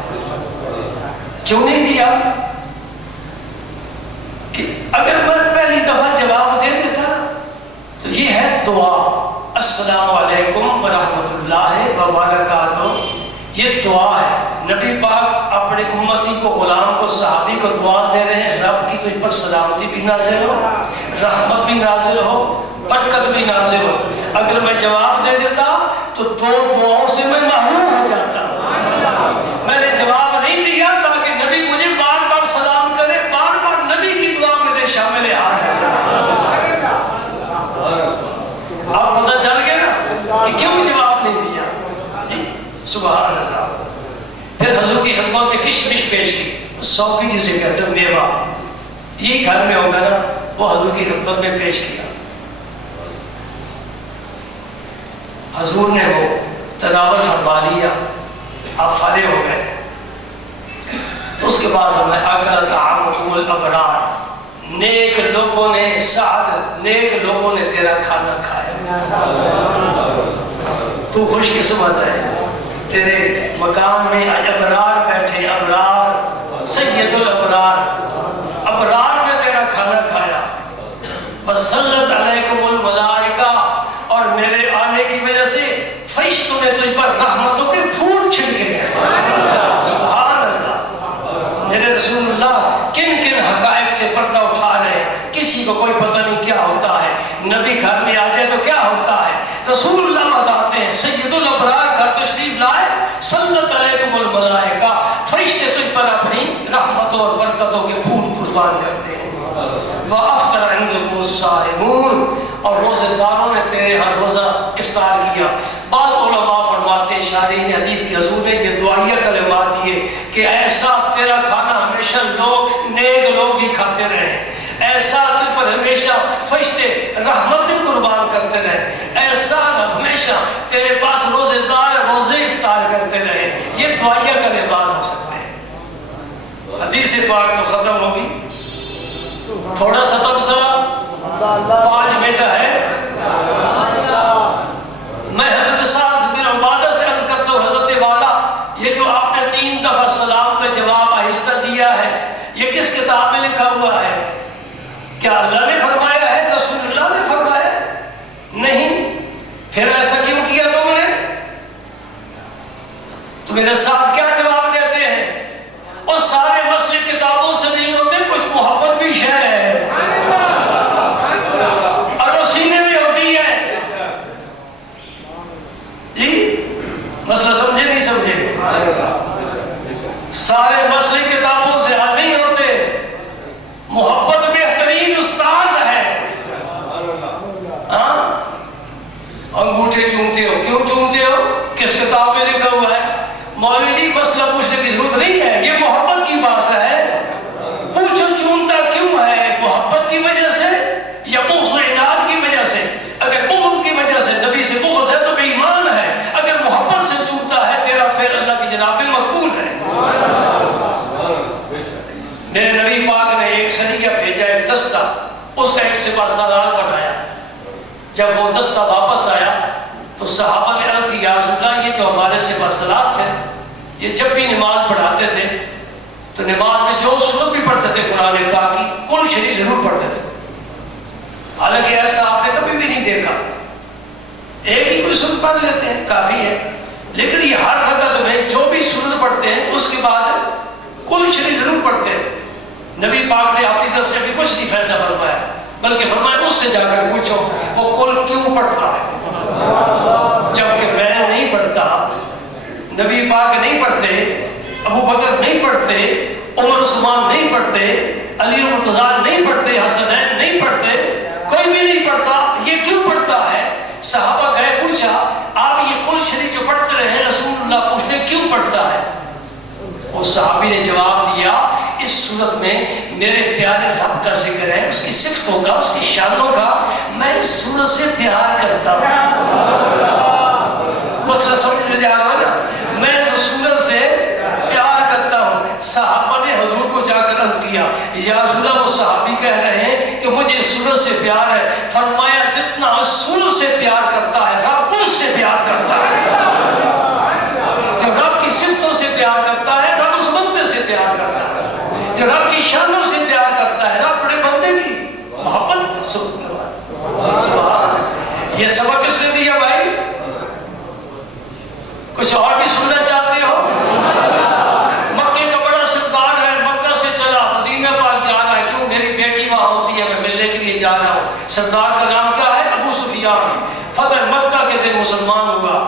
کیوں نہیں دیا؟ کہ اگر میں پہلی دفعہ جواب دے دیتا نا تو یہ ہے دعا، السلام علیکم ورحمۃ اللہ وبرکاتہ. یہ دعا ہے. نبی پاک اپنے امتی کو، غلام کو، صحابی کو دعا دے رہے ہیں، رب کی تجھ پر سلامتی بھی نازل ہو، رحمت بھی نازل ہو، برکت بھی نازل ہو. اگر میں جواب دے دیتا تو 2 دعاؤں سے میں محروم ہو جاتا. میں نے جواب نہیں دیا تاکہ نبی مجھے بار بار سلام کرے، بار بار نبی کی دعا میرے شامل حال ہے. آپ پتہ چل گیا نا کہ کیوں جواب نہیں دیا. جی سبحان اللہ. پھر حضور کی خدمت میں کشمش پیش کی، سوکی جسے کہتے ہیں میوہ، یہی گھر میں ہوگا نا، وہ حضور کی خدمت میں پیش کیا. حضور نے وہ تناول فرما لیا، آپ فارغ ہو گئے. تو اس کے بعد ہمیں اکل طعامکم الابرار، نیک لوگوں نے، سعد نیک لوگوں نے تیرا کھانا کھایا. تو خوش قسمت ہے، تیرے مقام میں ابرار بیٹھے، ابرار، سید الابرار، ابرار نے تیرا کھانا کھایا. وصلت علیکم الملائکہ، اور میرے آنے کی وجہ سے فرشتوں نے تجھ پر رحمتوں کے پھول چھڑکے ہیں. سبحان اللہ. میرے رسول اللہ کن کن حقائق سے پردہ اٹھا رہے ہیں. کسی کو کوئی پتہ نہیں کیا ہوتا ہے. نبی گھر میں آ جائے تو کیا ہوتا ہے. رسول اللہ بتاتے ہیں سید الابرار گھر تشریف لائے، صلت علیکم الملائکہ، فرشتے تجھ پر اپنی رحمتوں اور برکتوں کے پھول قربان کرتے ہیں. وَأَفْطَرَ عِنْدَكُمُ الصَّائِمُونَ، اور روزہ داروں نے تیرے ہاں روزہ افطار کیا. بعض علماء فرماتے ہیں، شارحین حدیث کے حضور نے یہ دعائیہ کلمات دیے کہ کہ ایسا تیرا کھانا ہمیشہ لوگ نیک لوگ ہی کھاتے رہے، ایسا تجھ پر ہمیشہ فرشتے رحمتیں قربان کرتے رہے، ایسا ہمیشہ تیرے پاس روزے دار روزے افطار کرتے رہے۔ یہ دعائیہ کا لباس ہو سکتے ہیں۔ حدیث پاک تو ختم ہوگی، تھوڑا سا تبصرہ 5 منٹ ہے۔ میں حضرت سعد بن عبادہ سے عرض کرتا ہوں، حضرت والا یہ جو آپ نے 3 دفعہ سلام کا جواب آہستہ دیا ہے، یہ کس کتاب میں لکھا ہوا ہے؟ کیا اللہ نے فرمایا ہے؟ رسول اللہ نے فرمایا ہے؟ نہیں، پھر ایسا کیوں کیا تم نے؟ تو میرے ساتھ کیا جواب دیتے ہیں؟ اور سارے مسئلے کتابوں سے نہیں ہوتے، کچھ محبت بھی ہے اور وہ سینے میں ہوتی ہے۔ جی مسئلہ سمجھے نہیں سمجھے؟ سارے مسئلے کتابوں سے حل نہیں ہوتے، محبت بہترین استاد ہے۔ ہاں انگوٹھے چومتے ہو، کیوں چومتے ہو؟ کس کتاب میں لکھا ہوا ہے؟ مولوی جی مسئلہ پوچھنے کی ضرورت نہیں ہے، یہ محبت کی بات ہے۔ پوچھو چومتا کیوں ہے؟ محبت کی وجہ سے یا بغض و عناد کی وجہ سے؟ اگر بغض کی وجہ سے، نبی سے بغض ہے تو بے ایمان ہے، اگر محبت سے چومتا ہے تیرا پھر اللہ کی جناب میں مقبول ہے۔ میرے نبی پاک نے ایک سریہ بھیجا، ایک دستہ، اس کا ایک سپہ سالار بنایا۔ جب وہ دستہ واپس آیا تو صحابہ نے عرض کی، یا رسول اللہ یہ جو ہمارے سپہ سالار تھے، یہ جب بھی نماز پڑھاتے تھے تو نماز میں جو سورت بھی پڑھتے تھے قرآن پاک کی، کل شریف ضرور پڑھتے تھے۔ حالانکہ ایسا آپ نے کبھی بھی نہیں دیکھا، ایک ہی کوئی سورت پڑھ لیتے ہیں کافی ہے، لیکن یہ ہر رکعت میں جو بھی سورت پڑھتے ہیں اس کے بعد کل شریف ضرور پڑھتے ہیں۔ نبی پاک نے اپنی طرف سے بھی کچھ نہیں فیصلہ فرمایا، بلکہ فرمایا اس سے جا کر پوچھو وہ کل کیوں پڑھتا ہے، جبکہ میں نہیں پڑھتا، نبی پاک نہیں پڑھتے، ابو بکر نہیں پڑھتے، عمر عثمان نہیں پڑھتے، علی مرتضیٰ نہیں پڑھتے، حسنین نہیں پڑھتے، کوئی بھی نہیں پڑھتا، یہ کیوں پڑھتا ہے؟ صحابہ گئے، پوچھا آپ یہ کل شریف جو پڑھتے رہے، رسول اللہ پوچھتے کیوں پڑھتا ہے؟ وہ صحابی نے جواب دیا، اس صورت میں میرے پیارے رب کا ذکر ہے، اس کی صفتوں کا، اس کی شانوں کا، میں اس صورت سے پیار کرتا ہوں۔ مسئلہ سمجھ میں جا رہا ہے نا؟ میں اس صورت سے پیار کرتا ہوں۔ صحابہ نے حضور کو جا کر عرض کیا، یا رسول اللہ وہ صحابی کہہ رہے ہیں کہ مجھے اس صورت سے پیار ہے۔ فرمایا جتنا اس صورت سے پیار کرتا ہے رب اس سے پیار کرتا ہے۔ جو رب کی صفتوں سے پیار کرتا ہے رب اس بندے سے پیار کرتا ہے، جو رب کی شانوں سے پیار کرتا ہے رب اپنے بندے کی محبت۔ سبحان، یہ سبق کس نے دیا بھائی؟ کچھ اور بھی سننا چاہتے ہو؟ مکے کا بڑا سردار ہے، مکہ سے چلا مدینہ پاک جا رہا ہے، کیوں؟ میری بیٹی وہاں ہوتی ہے، میں ملنے کے لیے جا رہا ہوں۔ سردار کا نام کیا ہے؟ ابو سفیان۔ فتح مکہ کے دن مسلمان ہوا۔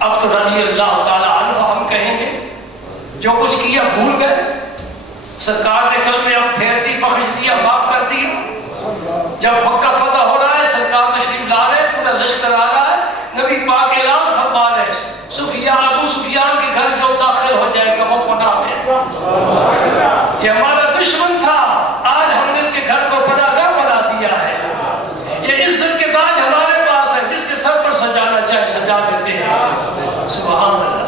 اب تو رضی اللہ تعالی عنہ ہم کہیں گے، جو کچھ کیا بھول گئے، سرکار نے کلمہ اب پھیر دی، بخش دیا، معاف کر دیا۔ جب مکہ فتح ہو رہا ہے، سرکار تشریف لا رہے، پورا لشکر آ رہا ہے، نبی پاک اعلان فرما رہے ہیں، سفیان، ابو سفیان کے گھر جو داخل ہو جائے گا وہ پناہ میں۔ یہ ہمارا دشمن تھا، آج ہم نے اس کے گھر کو پناہ گاہ بنا دیا ہے۔ یہ عزت کے تاج ہمارے پاس ہے، جس کے سر پر سجانا چاہے سجا دیتے ہیں۔ سبحان اللہ۔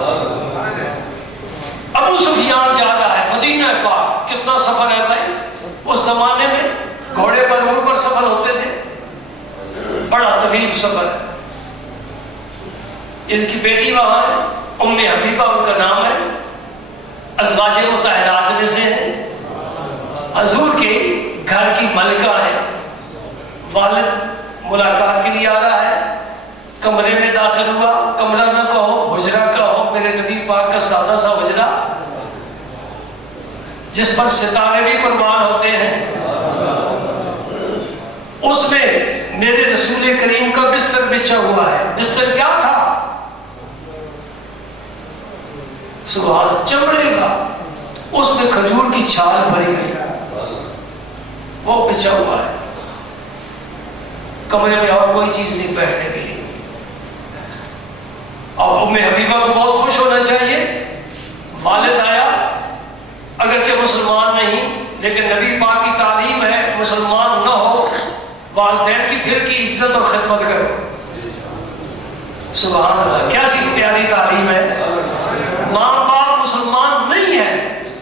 ابو سفیان جا رہا ہے مدینہ پاک، کتنا سفر ہے بھائی؟ اس زمانے میں گھوڑے پر، اونٹ پر سفر ہوتے تھے، بڑا طویل سفر ہے۔ ان کی بیٹی وہاں ہے، ام حبیبہ ان کا نام ہے، ازواج مطہرات میں سے ہے، حضور کے گھر کی ملکہ ہے۔ والد ملاقات کے لیے آ رہا ہے، کمرے میں داخل ہوا، کمرہ نہ کہو حجرہ کہو، میرے نبی پاک کا سادہ سا حجرہ جس پر ستارے بھی قربان ہوتے ہیں، اس میں میرے رسول کریم کا بستر بچھا ہوا ہے۔ بستر کیا تھا؟ سبحان، چمڑے کا، اس میں کھجور کی چھال بھری گئی، وہ بچھا ہوا ہے۔ کمرے میں اور کوئی چیز نہیں بیٹھنے کے لیے۔ اور ام حبیبہ کو بہت خوش ہونا چاہیے، والد آیا، مسلمان نہیں، لیکن نبی پاک کی تعلیم ہے مسلمان نہ ہو والدین کی پھر کی عزت اور خدمت کرو. سبحان اللہ، کیسی پیاری تعلیم ہے. ماں باپ مسلمان نہیں ہے،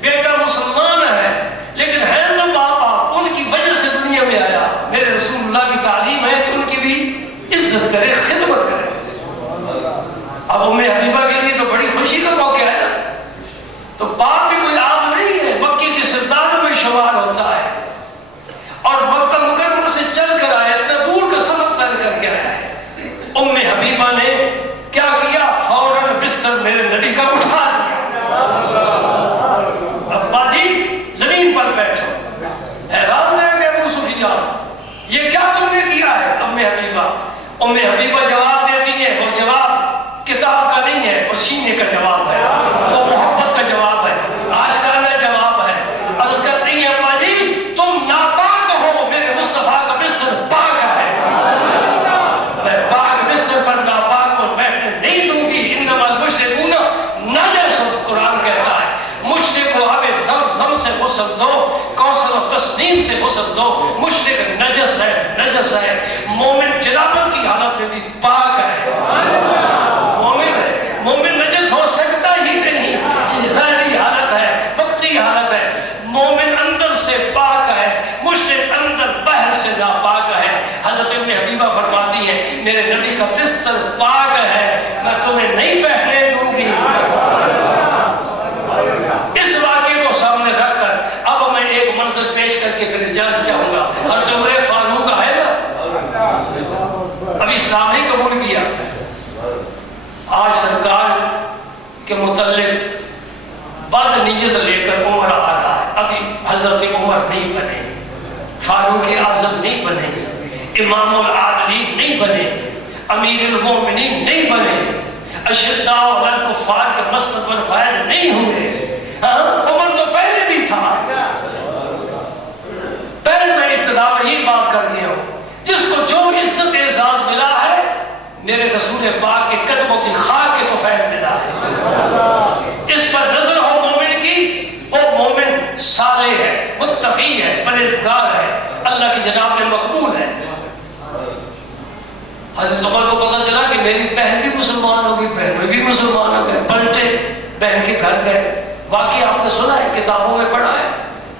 بیٹا مسلمان ہے لیکن ہے نا باپ باپ، ان کی وجہ سے دنیا میں آیا. میرے رسول اللہ کی تعلیم ہے کہ ان کی بھی عزت کرے، خدمت کرے. اب ام حبیبہ کے لیے تو بڑی خوشی کا موقع ہے نا. تو باپ بھی کوئی عام نہیں ہے، مکے کے سرداروں میں شمار ہوتا ہے اور مکہ مکرمہ سے چل کر آیا، اتنا دور کا سفر طے کر کے آیا ہے. ام حبیبہ نے کیا کیا؟ فوراً بستر میرے نبی کا اٹھا دیا. ابا جی زمین پر بیٹھو. حیران رہ گئے ابو سفیان، یہ کیا تم نے کیا ہے؟ ام حبیبہ جواب دیتی ہے. وہ جواب کتاب کا نہیں ہے، وہ سینے کا جواب ہے، وہ محبت کا جواب ہے، آج کا نہ جواب ہے. عرض کرتی ہیں ابا جی تم ناپاک ہو، میرے مصطفیٰ کا بستر پاک ہے، میں پاک بستر پر ناپاک کو بیٹھنے نہیں دوں گی. انما المشرکون نجس، قرآن کہتا ہے مشرک کو آب زمزم سے غسل دو، کوثر و تسنیم سے غسل دو. مشرک نجس ہے، نجس ہے. مومن جنابت کی حالت میں بھی پاک ہے. مومن نجس ہو سکتا ہی نہیں، یہ ظاہری حالت ہے، وقتی حالت ہے. مومن اندر سے پاک ہے، مشرک اندر باہر سے ناپاک ہے. حضرت ام حبیبہ فرماتی ہے میرے نبی کا بستر پاک ہے، میں تمہیں نہیں بیٹھنے دوں گی. اس واقعے کو سامنے رکھ کر اب میں ایک منظر پیش کر کے پھر اجازت چاہوں گا. حضرت عمر فاروق ہے نا، ابھی اسلام نہیں قبول کیا. آج سرکار کے متعلق بد نیت لے کر عمر آ رہا ہے. ابھی حضرت عمر نہیں بنے، فاروق اعظم نہیں بنے، امام العادلین نہیں بنے، امیر المومنین نہیں بنے، اشداء علی الکفار کے مسند پر فائز نہیں ہوئے. عمر تو پہلے بھی تھا. پہلے میں ابتدا میں یہ بات کر گیا ہوں، جس کو جو عزت اعزاز ملا ہے میرے رسول پاک کے قدموں کی خاک کے توفیق ملا ہے. اس پر نظر ہو مومن کی، وہ مومن صالح ہے، متقی ہے، پرہیزگار ہے، اللہ کی جناب میں مقبول ہے. حضرت عمر کو پتہ چلا کہ میری بہن بھی مسلمان ہوگی، بہنیں بھی مسلمان ہو گئے. پلٹے بہن کے گھر گئے. واقعہ آپ نے سنا ہے، کتابوں میں پڑھا ہے.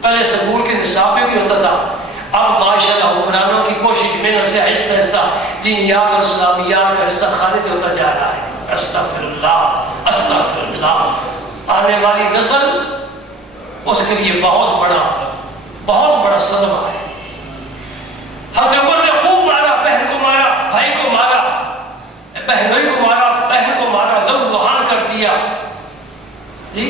پہلے سکول کے نصاب میں بھی ہوتا تھا، اب ماشاءاللہ حکمرانوں کی کوشش محنت سے آہستہ آہستہ دینیات اور اسلامیات کا حصہ خارج ہوتا جا رہا ہے. استغفر اللہ، استغفر اللہ. آنے والی نسل اس کے لیے بہت بڑا صدمہ ہے. حضرت عمر نے خوب مارا، بہن کو مارا، بھائی کو مارا، بہنوئی کو مارا، بہن کو مارا، لہو لہان کر دیا جی.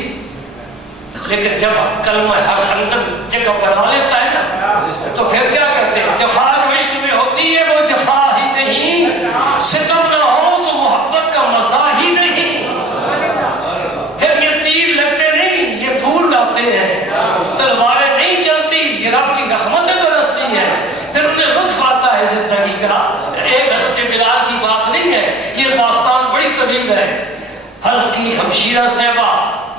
لیکن جب کلمہ حق اندر جگہ بنا لیتا ہے نا تو پھر کیا کرتے ہیں؟ جفا جو عشق میں ہوتی ہے وہ جفا ہی نہیں، ستم نہ ہو تو محبت کا مزہ ہی نہیں. پھر یہ تیر لگتے نہیں، یہ پھول لاتے ہیں. تلواریں نہیں چلتی، یہ رب کی رحمتیں برستی ہیں. پھر انہیں لطف آتا ہے زندگی کا. ایک حضرت بلال کی بات نہیں ہے، یہ داستان بڑی طویل ہے. حضرت کی ہمشیرہ صاحبہ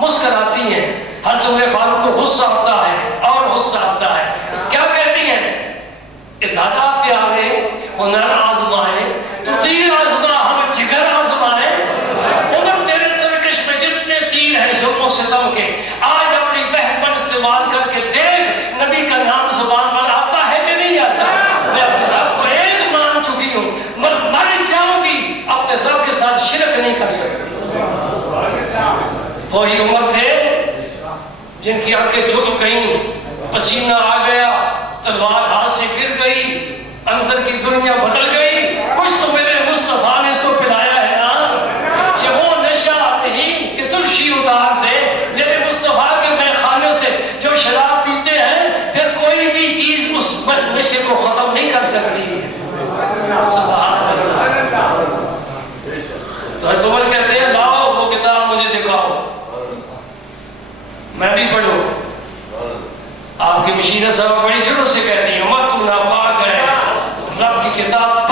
مسکراتی ہیں، حضرت عمر فاروق کو غصہ آتا ہے اور غصہ آتا ہے. کیا کہتی ہیں؟ ادھانا پیارے ہنر آزمائے تو تیر آزما، ہم جگر آزمائے. عمر تیرے ترکش میں جتنے تیر ہیں ظلم و ستم کے، آج اپنی بہن پر استعمال کر کے دیکھ نبی کا نام زبان پر آتا ہے کہ نہیں آتا. میں اپنے رب کو ایک مان چکی ہوں، مر جاؤں گی اپنے رب کے ساتھ شرک نہیں کر سکتی. وہی عمر تھے جن کی آنکھیں جھک گئیں، پسینہ آ گیا، تلوار ہاتھ سے گر گئی، اندر کی دنیا بدل گئی. کچھ تو میرے مصطفیٰ نے اس کو پلایا ہے نا. یہ وہ نشہ نہیں کہ تلشی اتار دے. میرے مصطفیٰ کے میخانے سے جو شراب پیتے ہیں پھر کوئی بھی چیز اس نشے کو ختم نہیں کر سکتی. سبحان اللہ. تو حضرت عمر کہتے ہیں لاؤ وہ کتاب مجھے دکھاؤ، میں بھی پڑھوں. آپ کی مشیرہ صاحب بڑی جرت سے کہتی ہیں عمر تو ناپاک ہے، رب کی کتاب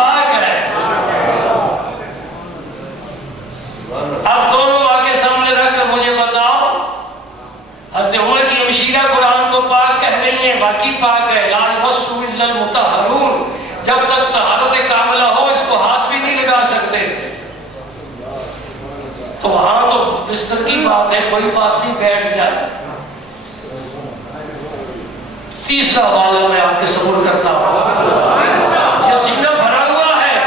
تھے، تو وہاں تو بستر کی بات ہے، کوئی بات نہیں، بیٹھ جائے۔ تیسرا حوالہ میں آپ کے سپرد کرتا ہوں، یہ سینہ بھرا ہوا ہے۔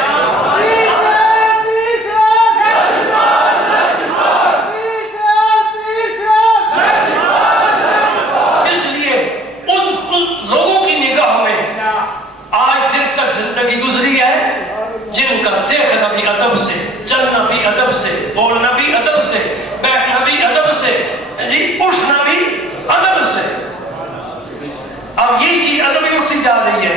اس لیے ان لوگوں کی نگاہ میں آج دن تک زندگی گزری ہے جن کا دیکھنا بھی ادب سے، چلنا بھی ادب سے، بولنا بھی ادب سے، بیٹھنا بھی ادب سے، اٹھنا بھی ادب سے۔ اب یہ چیز ادبی اٹھتی جا رہی ہے۔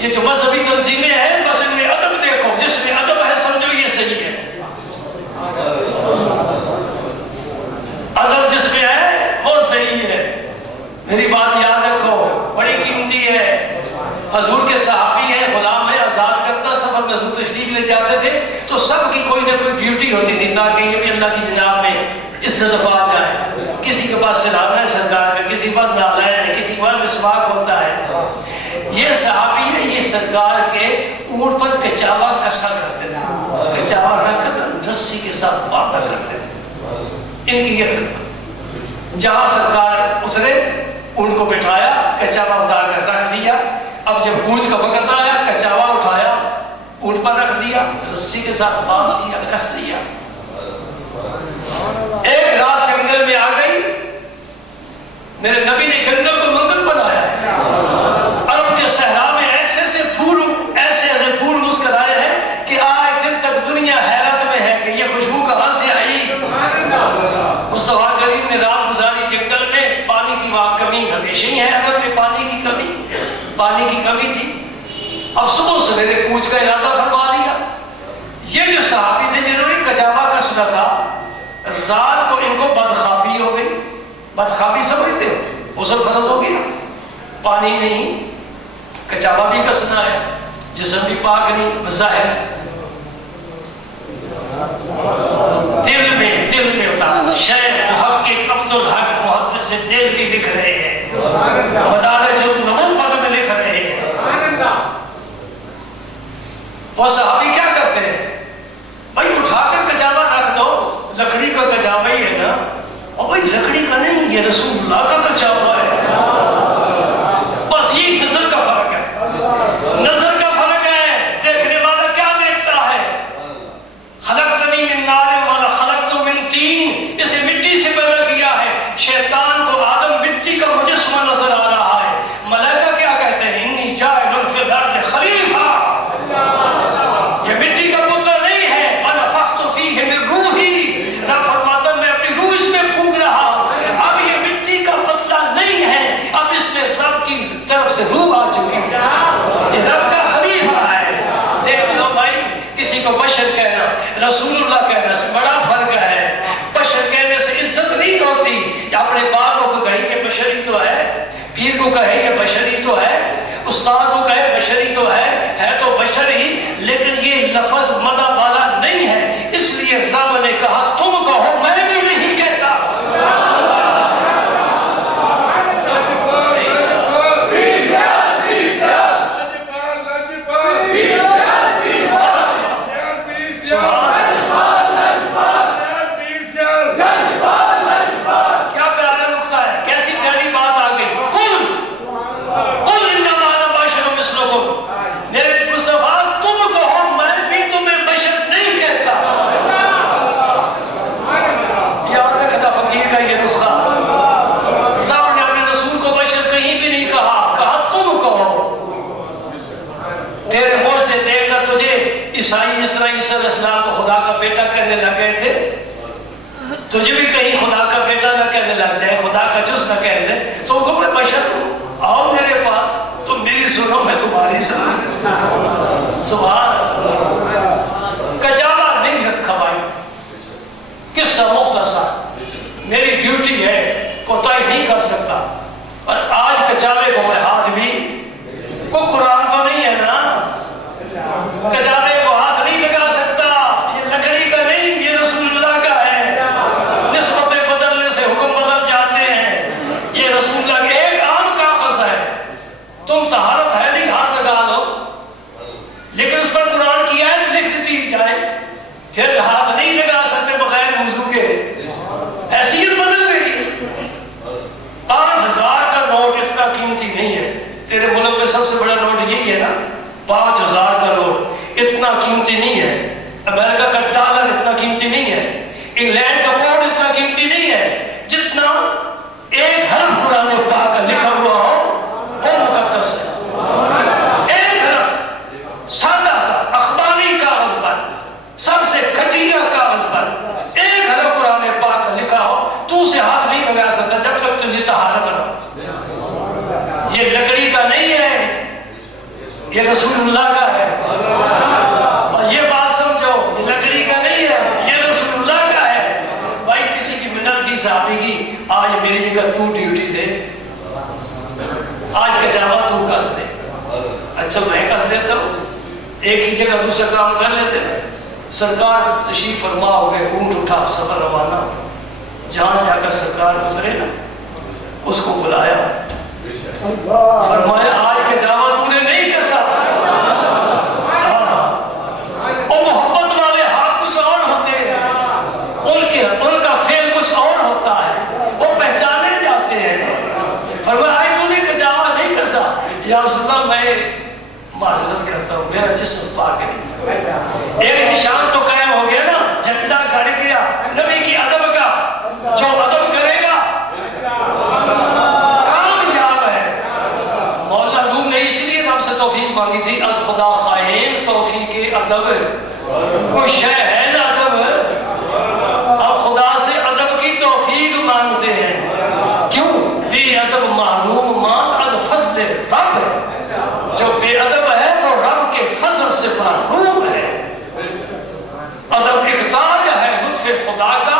یہ جو مذہبی تنظیمیں ہیں بس ان میں ادب دیکھو، جس میں ادب ہے سمجھو یہ صحیح ہے۔ ادب جس میں ہے وہ صحیح ہے۔ میری بات یاد رکھو، بڑی قیمتی ہے۔ حضور کے صحابی ہیں، غلام ہے، آزاد کرتا، سفر میں حضور تشریف لے جاتے تھے تو سب کی کوئی نہ کوئی ڈیوٹی ہوتی تھی تاکہ یہ بھی اللہ کی جناب میں عزت پا جائے۔ کسی کے پاس سلانا ہے سرکار کا، کسی پر نالائن ہے، کسی پر مسواک ہوتا ہے۔ یہ صحابی ہے، یہ سرکار کے اونٹ پر کچاوا کسا کرتے تھے، کچاوا نہ کرنا، رسی کے ساتھ باندھا کرتے تھے۔ ان کی یہ خدمت، جہاں سرکار اترے اونٹ کو بٹھایا، کچاوا اتار کر رکھ دیا۔ اب جب کوچ کا وقت آیا، کچاوا اٹھایا، اونٹ پر رکھ دیا، رسی کے ساتھ باندھ دیا، کس دیا۔ ایک رات جنگل میں آ گئی، میرے نبی نے جنگل کو منگل بنایا ہے۔ عرب کے صحرا میں ایسے ایسے پھول مسکرائے ہیں کہ آج دن تک دنیا حیرت میں ہے کہ یہ خوشبو کہاں سے آئی۔ مصطفیٰ کریم نے رات گزاری جنگل میں، پانی کی وہاں کمی ہمیشہ ہی ہے، عرب میں پانی کی کمی تھی۔ اب صبح سویرے کوچ کا ارادہ فرما لیا۔ یہ جو صحابی تھے جنہوں نے کچاوا کسنا تھا، رات کو ان کو بدخوابی ہو گئی۔ بدخوابی سمجھتے ہو، غسل فرض ہو گیا، پانی نہیں، کچاوا بھی کسنا ہے، جسم بھی پاک نہیں، بظاہر دل میں ہوتا۔ شیخ محقق عبدالحق محدث دل بھی لکھ رہے ہیں، مدارج النبوہ میں لکھ رہے ہیں۔ وہ صحابی کیا کرتے ہیں؟ بھائی اٹھا کر کچاوا رکھ دو، لکڑی کا کچاوا ہی ہے نا، اور بھائی لکڑی کا نہیں، یہ رسول اللہ کا کچاوا ہے۔ بس یہ نظر کا فرق ہے، نظر کا فرق ہے۔ دیکھنے والا کیا دیکھتا ہے؟ خلقتنی من نار والا خلقت من طین، اسے مٹی سے پیدا کیا ہے۔ شیطان کو آدم مٹی کا مجسمہ نظر آ رہا ہے۔ ملائکہ کیا کہتے ہیں؟ انی جاعل فی الارض خلیفہ، یہ مٹی کا پتلا نہیں ہے، ونفخت فیہ من روحی، رب فرماتا میں اپنی روح اس میں پھونک رہا ہوں۔ اب یہ مٹی کا پتلا نہیں ہے، اب اس میں رب کی طرف سے روح آ چکی ہے، یہ رب کا خلیفہ ہے۔ دیکھ لو بھائی، کسی کو بشر کہنا، رسول اللہ کہنا سے بڑا فرق ہے۔ بشر کہنے سے عزت نہیں ہوتی۔ اپنے باپ کو کہے یہ بشری تو ہے، پیر کو کہے یہ بشری تو ہے، استاد کو کہے بشری تو ہے تو بشر ہی، لیکن یہ لفظ مدح والا نہیں ہے۔ اس لیے رب نے کہا تم کہو، میں بھی نہیں کہتا۔ کیا پیارا نقطہ ہے، کیسی پیاری بات آ گئی۔ قل انما انا بشر مثلکم، میرے مصطفیٰ تم کہو، میں بھی تمہیں بشر نہیں کہتا۔ یاد رکھنا فقیر کا یہ نسخہ، رب نے اپنے رسول کو بشر کہیں بھی نہیں کہا، کہا تم کہو۔ تیرے منہ سے دیکھ کر تجھے عیسائی عیسیٰ علیہ السلام کو خدا کا بیٹا کہنے لگ گئے تھے، تجھے بھی کہیں خدا کا بیٹا نہ کہنے لگ جائے، خدا کا جز نہ کہہ دے، تو ان کو میں بشر ہوں، آؤ میرے پاس، تم میری سنو میں تمہاری سنوں۔ سبحان، کچاوا نہیں رکھا بھائی، قصہ مختصر، میری ڈیوٹی ہے، کوتاہی نہیں کر سکتا۔ اور آج کچاوے کو میں ہاتھ بھی، کوئی قرآن تو نہیں ہے نا، کچاوے کو ہاتھ نہیں لگا سکتا، یہ لکڑی کا نہیں، یہ رسول اللہ کا ہے۔ نسبتیں بدلنے سے حکم بدل جاتے ہیں، یہ رسول اللہ کے ایک عام کاغذ ہے، تم طہارت ہے نہیں، ہاتھ لگا لو، لیکن اس پر قرآن کیا ہے 5,000 کروڑ اتنا قیمتی نہیں ہے، امریکہ کا ڈالر اتنا قیمتی نہیں ہے، انگلینڈ کا پاؤنڈ اتنا قیمتی نہیں ہے جتنا ایک حرف قرآن پاک کا لکھا ہوا ہو وہ مقدس ہے۔ ایک حرف سادہ کا اخباری کاغذ پر، سب سے گھٹیا کاغذ پر ایک حرف قرآن پاک کا لکھا ہو تو اسے ہاتھ نہیں لگا سکتا جب تک تجھے طہارت نہ ہو۔ یہ لکڑی کا نہیں ہے، یہ رسول اللہ کا ہے، اور یہ بات سمجھو، یہ لکڑی کا نہیں ہے، یہ رسول اللہ کا ہے۔ بھائی کسی کی منت کی صحابی کی، آج میری جگہ تو ڈیوٹی دے، آج کچاوا تو کس دے، اچھا میں کس دیتا ہوں، ایک ہی جگہ دوسرا کام کر لیتے ہیں۔ سرکار تشریف فرما ہو گئے، اونٹ اٹھا سفر روانہ، جہاں جا کر سرکار گزرے نا، اس کو بلایا، فرمایا آج کچاوا تو نے نہیں کسا، اور محبت والے ہاتھ کچھ اور ہوتے ہیں، ان کا فعل کچھ اور ہوتا ہے، وہ پہچانے جاتے ہیں۔ فرمایا آج تو نے کچاوا نہیں کسا، یا رسول اللہ میں معذرت کرتا ہوں، میرا جسم پاک نہیں تھا۔ ایک نشان تو قائم ہو گیا نا، جھنڈا گڑ گیا نبی کی ادب کا، جو ادب کرے گا کامیاب ہے۔ مولا روم نے اس لیے رب سے توفیق مانگی تھی، از خدا خواہیم توفیق ادب، کوئی شے ہے نا ادب، اب خدا سے ادب کی توفیق مانگتے ہیں، کیوں؟ بے ادب محروم مان از فضل رب، جو بے ادب ہے وہ رب کے فضل سے محروم ہے۔ ادب ایک تاج ہے لطف خدا کا،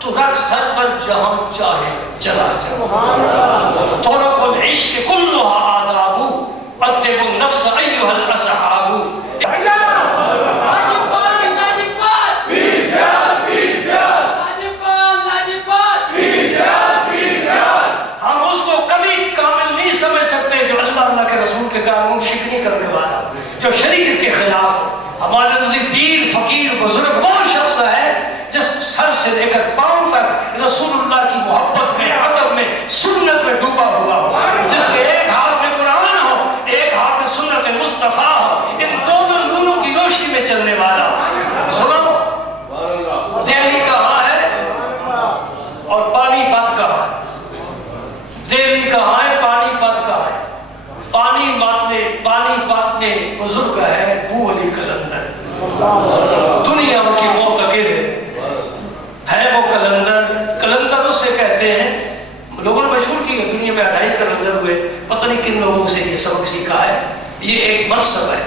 تو رکھ سر پر جہاں چاہے چلا جا۔ طرق العشق کلها آداب، ادب النفس ایھا الاصحاب۔ ہم اس کو کبھی کامل نہیں سمجھ سکتے جو اللہ کے رسول کے قانون شکنی کرنے والا، جو شریعت کے خلاف ہو۔ ہمارے نزدیک پیر فقیر بزرگ وہ شخص ہے جس سر سے لے کر پاؤں تک رسول اللہ کی محبت میں، ادب میں، سنت میں ڈوبا ہوا ہو، جس کے ایک ہاتھ میں قرآن ہو، ایک ہاتھ میں سنت مصطفیٰ ہو، ان دونوں نوروں کی روشنی میں چلنے والا ہو۔ سنو، دہلی کہاں ہے اور پانی پت کہاں ہے؟ دہلی کہاں ہے، پانی پت کہاں ہے؟ پانی پت میں بزرگ ہے بو علی قلندر، دنیا ان کی معتقد ہے وہ قلندر اسے کہتے ہیں، لوگوں نے مشہور کی ہے، دنیا میں 2.5 قلندر ہوئے، پتہ نہیں کن لوگوں سے یہ سبق سیکھا ہے، یہ ایک منصب ہے۔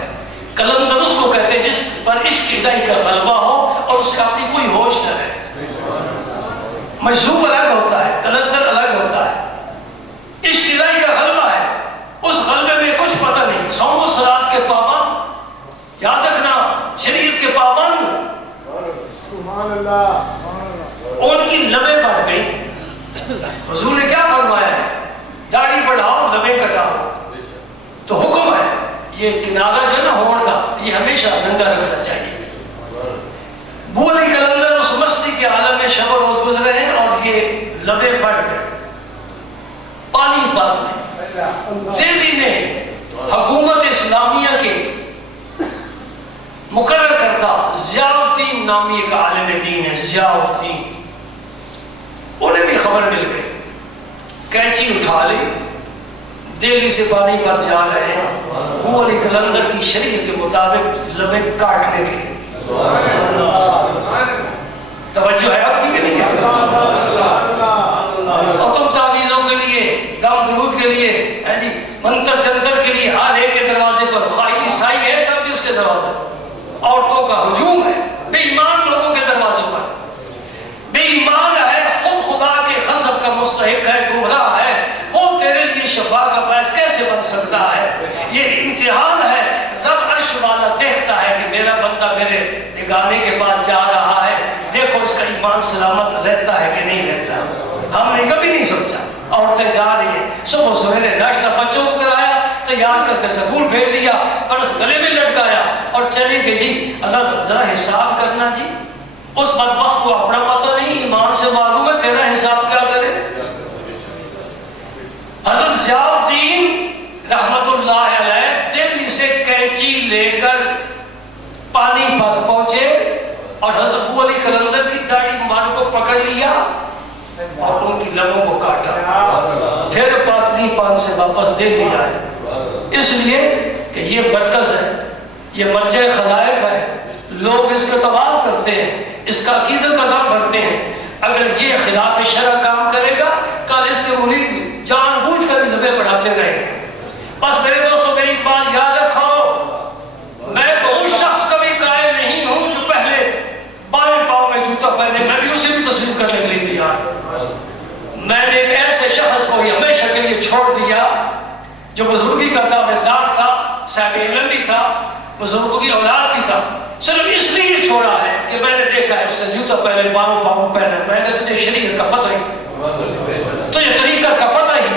قلندر اس کو کہتے ہیں جس پر عشق الہی کا غلبہ ہو اور اس کا اپنی کوئی ہوش نہ رہے۔ مجذوب الگ ہوتا ہے، قلندر الگ ہوتا ہے، عشق الہی کا غلبہ ہے، اس غلبے میں کچھ پتہ نہیں، صوم و صلات کے پابند، یاد رکھنا شریعت کے پابند، سبحان اللہ، ان کی لبیں بڑھ گئی۔ حضور نے کیا فرمایا ہے؟ داڑھی بڑھاؤ لبیں کٹاؤ، تو حکم ہے یہ کنارہ جو ہے نا ہونٹ کا، یہ ہمیشہ ننگا رکھنا چاہیے۔ بو علی قلندر اس مستی کے عالم میں شب و روز گزرے ہیں اور یہ لبیں بڑھ گئے۔ پانی پت میں، دہلی میں حکومت اسلامیہ کے مقرر کردہ ضیاء الدین نامی ایک عالم دین ہے، ضیاء الدین، انہیں بھی خبر مل گئی، کینچی اٹھا لی، دہلی سے پانی پر جا رہے ہیں بو علی قلندر کی شریعت کے مطابق لبیں کاٹنے کے لیے۔ توجہ ہے آپ کی کہ نہیں ہے؟ اور تم تعویذوں کے لیے، دم درود کے لیے، منتر جنتر کے لیے ہر ایک کے دروازے پر، خواہی عیسائی ہے تب بھی اس کے دروازے پر عورتوں کا ہجوم ہے، بے ایمان لوگوں کے دروازوں پر، بے ایمان ہے، خود خدا کے غضب کا مستحق ہے، گمراہ ہے، وہ تیرے لیے شفا کا باعث کیسے بن سکتا ہے؟ یہ امتحان ہے، رب عرش والا دیکھتا ہے کہ میرا بندہ میرے نگانے کے بعد جا رہا ہے، دیکھو اس کا ایمان سلامت رہتا ہے کہ نہیں رہتا۔ ہم نے کبھی نہیں سوچا، عورتیں جا رہی ہیں، صبح سویرے ناشتہ بچوں کو کرایا، تیار کر کے سکول بھیج دیا، پرس گلے میں لٹکایا اور چلی گئی۔ جی اگر ذرا حساب کرنا جی، اس بدبخت کو اپنا پتہ نہیں، ایمان سے معلوم ہے تیرا حساب کیا کرے۔ حضرت ضیاء الدین رحمت اللہ علیہ دہلی سے کینچی اور حضرت ابو علی قلندر کی داڑھی مبارک کو پکڑ لیا اور ان کی لبوں کو کاٹا، پھر پاتلی پان سے واپس دے دیا ہے، اس لیے کہ یہ مرکز ہے، یہ مرجع خلائق ہے، لوگ اس کا تباہ کرتے ہیں، اس کا عقیدت کا دم بھرتے ہیں۔ اگر یہ خلاف شرع کام کرے گا کل اس کے مرید جان بوجھ کر لبے بڑھاتے رہیں گے۔ بس میرے دوستوں میری بات یاد رکھو، میں تو اس شخص کا بھی قائل نہیں ہوں جو پہلے بائیں پاؤں میں جوتا پہنے، میں بھی اسے بھی تسلیم کرنے کے لیے تیار ہوں۔ میں نے ایک ایسے شخص کو یہ ہمیشہ کے لیے چھوڑ دیا جو بزرگی کا دعویدار تھا، صاحب علم بھی تھا، بزرگوں کی اولاد بھی تھا، صرف اس لیے چھوڑا ہے کہ میں نے دیکھا ہے اس نے جوتا پہنے، بائیں پاؤں پہنا، میں نے تجھے شریعت کا پتہ ہی، تجھے طریقت کا پتہ ہی۔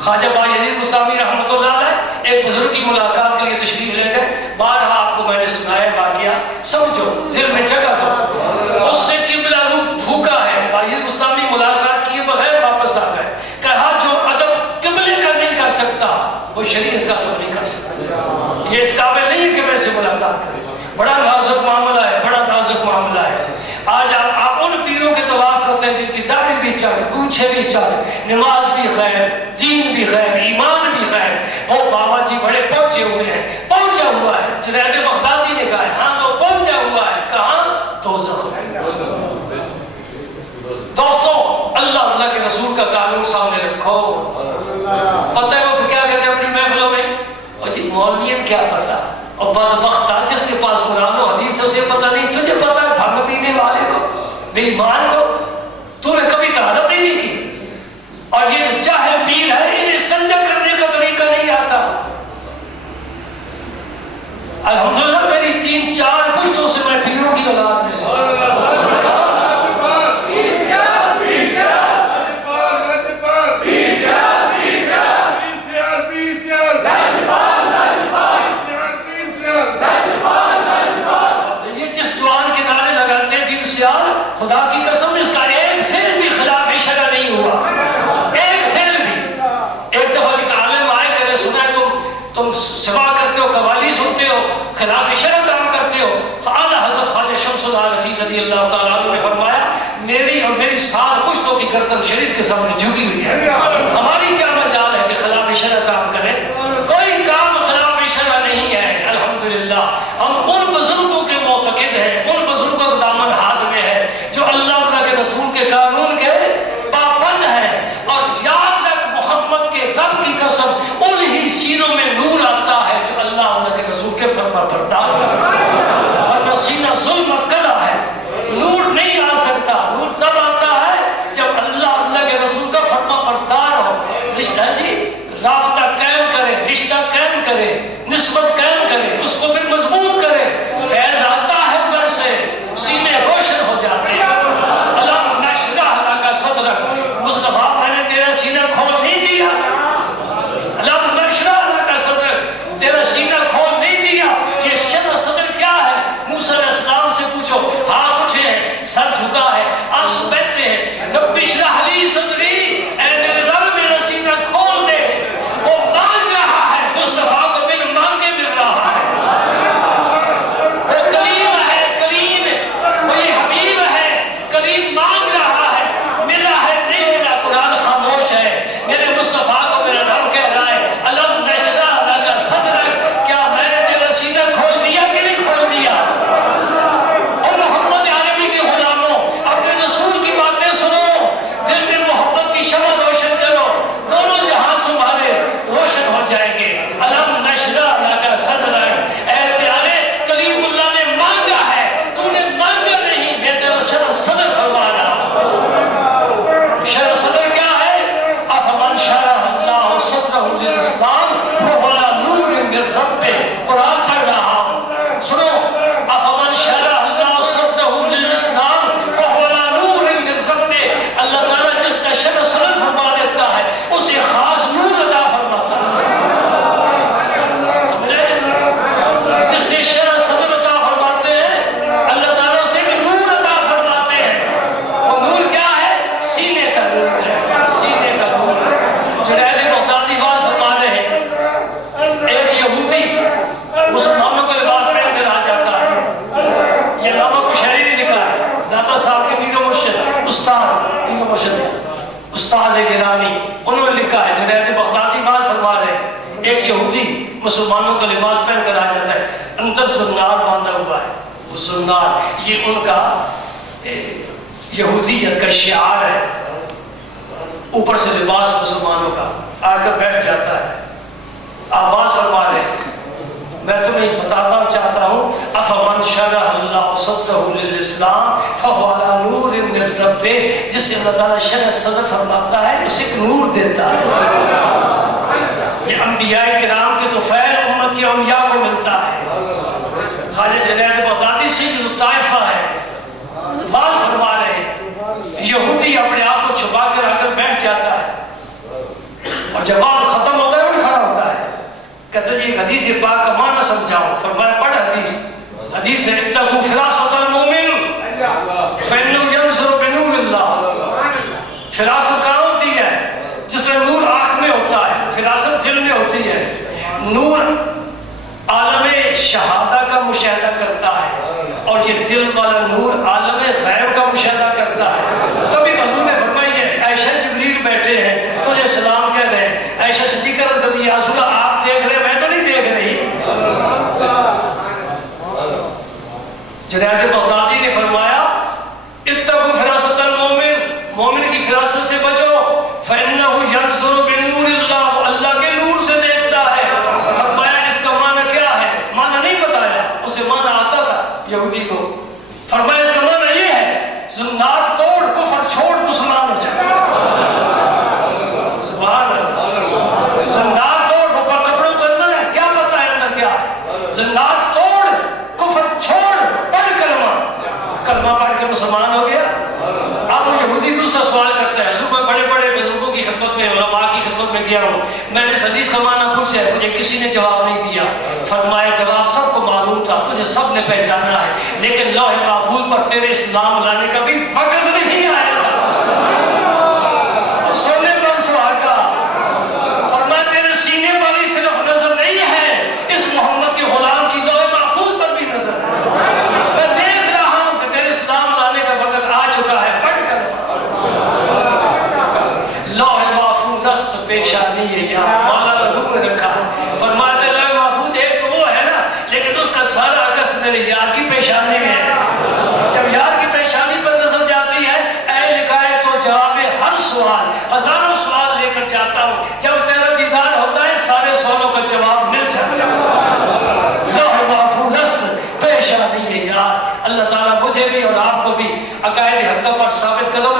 خواجہ بایزید بستامی رحمۃ اللہ علیہ ایک بزرگ کی ملاقات کے لیے تشریف لے گئے، بارہا آپ کو میں نے سنایا واقعہ، سمجھو دل میں جگہ دو۔ اس نے قبلہ روح دھوکا ہے، بایزید بستامی ملاقات کیے بغیر واپس آ گئے، کہا جو ادب قبلے کا نہیں کر سکتا وہ شریعت کا ادب نہیں کر سکتا، یہ اس قابل نہیں ہے کہ میں سے ملاقات کروں۔ بڑا نازک معاملہ ہے، بڑا نازک معاملہ ہے۔ آج آپ ان پیروں کے طواف کرتے ہیں جن کی داڑھی بھی چڑھ، گونچھے بھی چڑھ، نماز بھی غیر، دین بھی غیر، ایمان بھی غیر۔ وہ بابا جی بڑے پہنچے ہوئے ہیں، پہنچا ہوا ہے، جنید بغدادی نے کہا ہے، ہاں وہ پہنچا ہوا ہے، کہاں؟ دوزخ میں۔ دوستوں اللہ کے رسول کا قانون سامنے رکھو۔ پتہ ہے وہ کیا کہتے ہیں اپنی محفلوں میں؟ اور جی مولویوں کیا پتہ، اور بدبختہ جس کے پاس قرآن و حدیث ہے اسے پتہ نہیں، تجھے پتہ ہے بھنگ پینے والے کو، بے ایمان کو، تو نے کبھی طہارت ہی نہیں کی۔ اور یہ جو جاہل پیر ہے انہیں استنجا کرنے کا طریقہ نہیں آتا۔ الحمدللہ میری 3-4 پشتوں سے میں پیروں کی اولاد میں سے خدا کی قسم اس کا ایک فعل بھی خلاف شرع نہیں ہوا، ایک فعل بھی۔ ایک دفعہ ایک عالم آئے کہ میں سنا ہے تم سوا کرتے ہو، قوالی سنتے ہو، خلاف شرع کام کرتے ہو۔ اعلیٰ حضرت خواجہ شمس العارفین رضی اللہ تعالیٰ عنہ نے فرمایا میری اور میری 7 پشتوں کی گردن شریعت کے سامنے جھکی ہوئی ہے، ہماری کیا مجال ہے کہ خلاف شرع کام کریں؟ کوئی کام خلاف شرع نہیں ہے۔ الحمدللہ ہم ان بزرگوں کے معتقد ہیں، ان بزرگوں کا دامن ہاتھ میں ہے جو اللہ کے رسول کے قانون کے پابند ہے۔ اور یاد رکھ محمد کے رب کی قسم انہی سینوں میں نور آتا ہے جو اللہ کے رسول کے فرما بردار ہے، ورنہ سینہ ظلمت کلا ہے، نور نہیں آ سکتا۔ نور تب آتا ہے جب اللہ کے رسول کا فرما بردار ہو۔ رشتہ جی رابطہ قائم کریں، مسلمانوں کا لباس پہن کر آ جاتا ہے، اندر زنار باندھا ہوا ہے. وہ زنار یہ ان کا یہودیت کا شعار ہے. اوپر سے لباس مسلمانوں کا آ کر بیٹھ جاتا ہے. آواز فرما رہے ہیں. میں تمہیں بتانا چاہتا ہوں افمن شرح اللہ صدرہ للاسلام فہو علی نور من ربہ، جس سے اللہ تعالیٰ شرح صدر فرماتا ہے اسے ایک نور دیتا ہے. یہ انبیاء کرام کے تو فیل امت کے اولیاء کو ملتا ہے. خواجہ جنید بغدادی سے جو طائفہ ہے آواز فرما رہے ہیں. یہودی اپنے آپ کو چھپا کر آ کر بیٹھ جاتا ہے اور جب آپ ختم ہوتا ہے اٹھ کھڑا ہوتا ہے. کہتے ہیں ایک حدیث پاک کا معنی سمجھاؤ. فرمایا پڑھ حدیث ہے اتقوا فراست المؤمن فإنه ينظر بنور اللہ. فراست کہاں ہوتی ہے؟ جس میں نور آنکھ میں ہوتا ہے، فراست دل میں ہوتی ہے. نور عالم شہادہ کا مشاہدہ کرتا ہے اور یہ دل والا نور عالم غیب کا مشاہدہ کرتا ہے. تبھی حضور نے فرمایا ہے عائشہ جبریل بیٹھے ہیں تجھے سلام کہہ رہے ہیں. عائشہ صدیقہ رضی اللہ عنہا یا رسول اللہ آپ دیکھ رہے ہیں میں تو نہیں دیکھ رہی. جنید بغدادی نے فرمایا اتقوا فراست المومن، مومن کی فراست سے بچو. فإنه ينظر بنور اللہ، وہ اللہ کے نور سے دیکھتا ہے. فرمایا اس کا معنی کیا ہے؟ معنی نہیں بتایا، اسے معنی آتا تھا یہودی کو. فرمایا اس کا معنی یہ ہے زنات توڑ کفر چھوڑ مسلمان ہو جائے. سبحان اللہ. زنات توڑ وہ کپڑوں کے اندر ہے، کیا پتا ہے اندر کیا ہے. زنات توڑ کفر چھوڑ پڑھ کلمہ پڑھ کے مسلمان ہو گیا. اب وہ یہودی دوسرا سوال کرتا ہے. حضور میں بڑے بڑے بزرگوں کی خدمت میں علماء کی خدمت میں گیا ہوں، میں نے اس حدیث کا معنی پوچھا ہے، مجھے کسی نے جواب نہیں دیا. فرمایا جواب سب کو معلوم تھا، تجھے سب نے پہچانا ہے، لیکن لوح محفوظ پر تیرے اسلام لانے کا بھی وقت نہیں آیا. سونے پر سہاگا. فرمایا تیرے سینے پر ہی صرف نظر نہیں ہے، اس محمد کے غلام کی لوح محفوظ پر بھی نظر ہے. میں دیکھ رہا ہوں کہ تیرے اسلام لانے کا وقت آ چکا ہے. پڑھ کر لوح محفوظ است پیشانی ہے یار، مولا حضور نے رکھا. فرماتے لوح محفوظ ایک تو وہ ہے نا، لیکن اس کا سارا عکس میرے یار کی پیشانی میں ہے. جب یار کی پیشانی پر نظر جاتی ہے اے لکھائے تو جواب ہر سوال، ہزاروں سوال لے کر جاتا ہوں. جب تیرا دیدار ہوتا ہے سارے سوالوں کا جواب مل جاتا ہے. لوح محفوظ است پیشانی ہے یار. اللہ تعالیٰ مجھے بھی اور آپ کو بھی عقائد حقہ پر ثابت قدم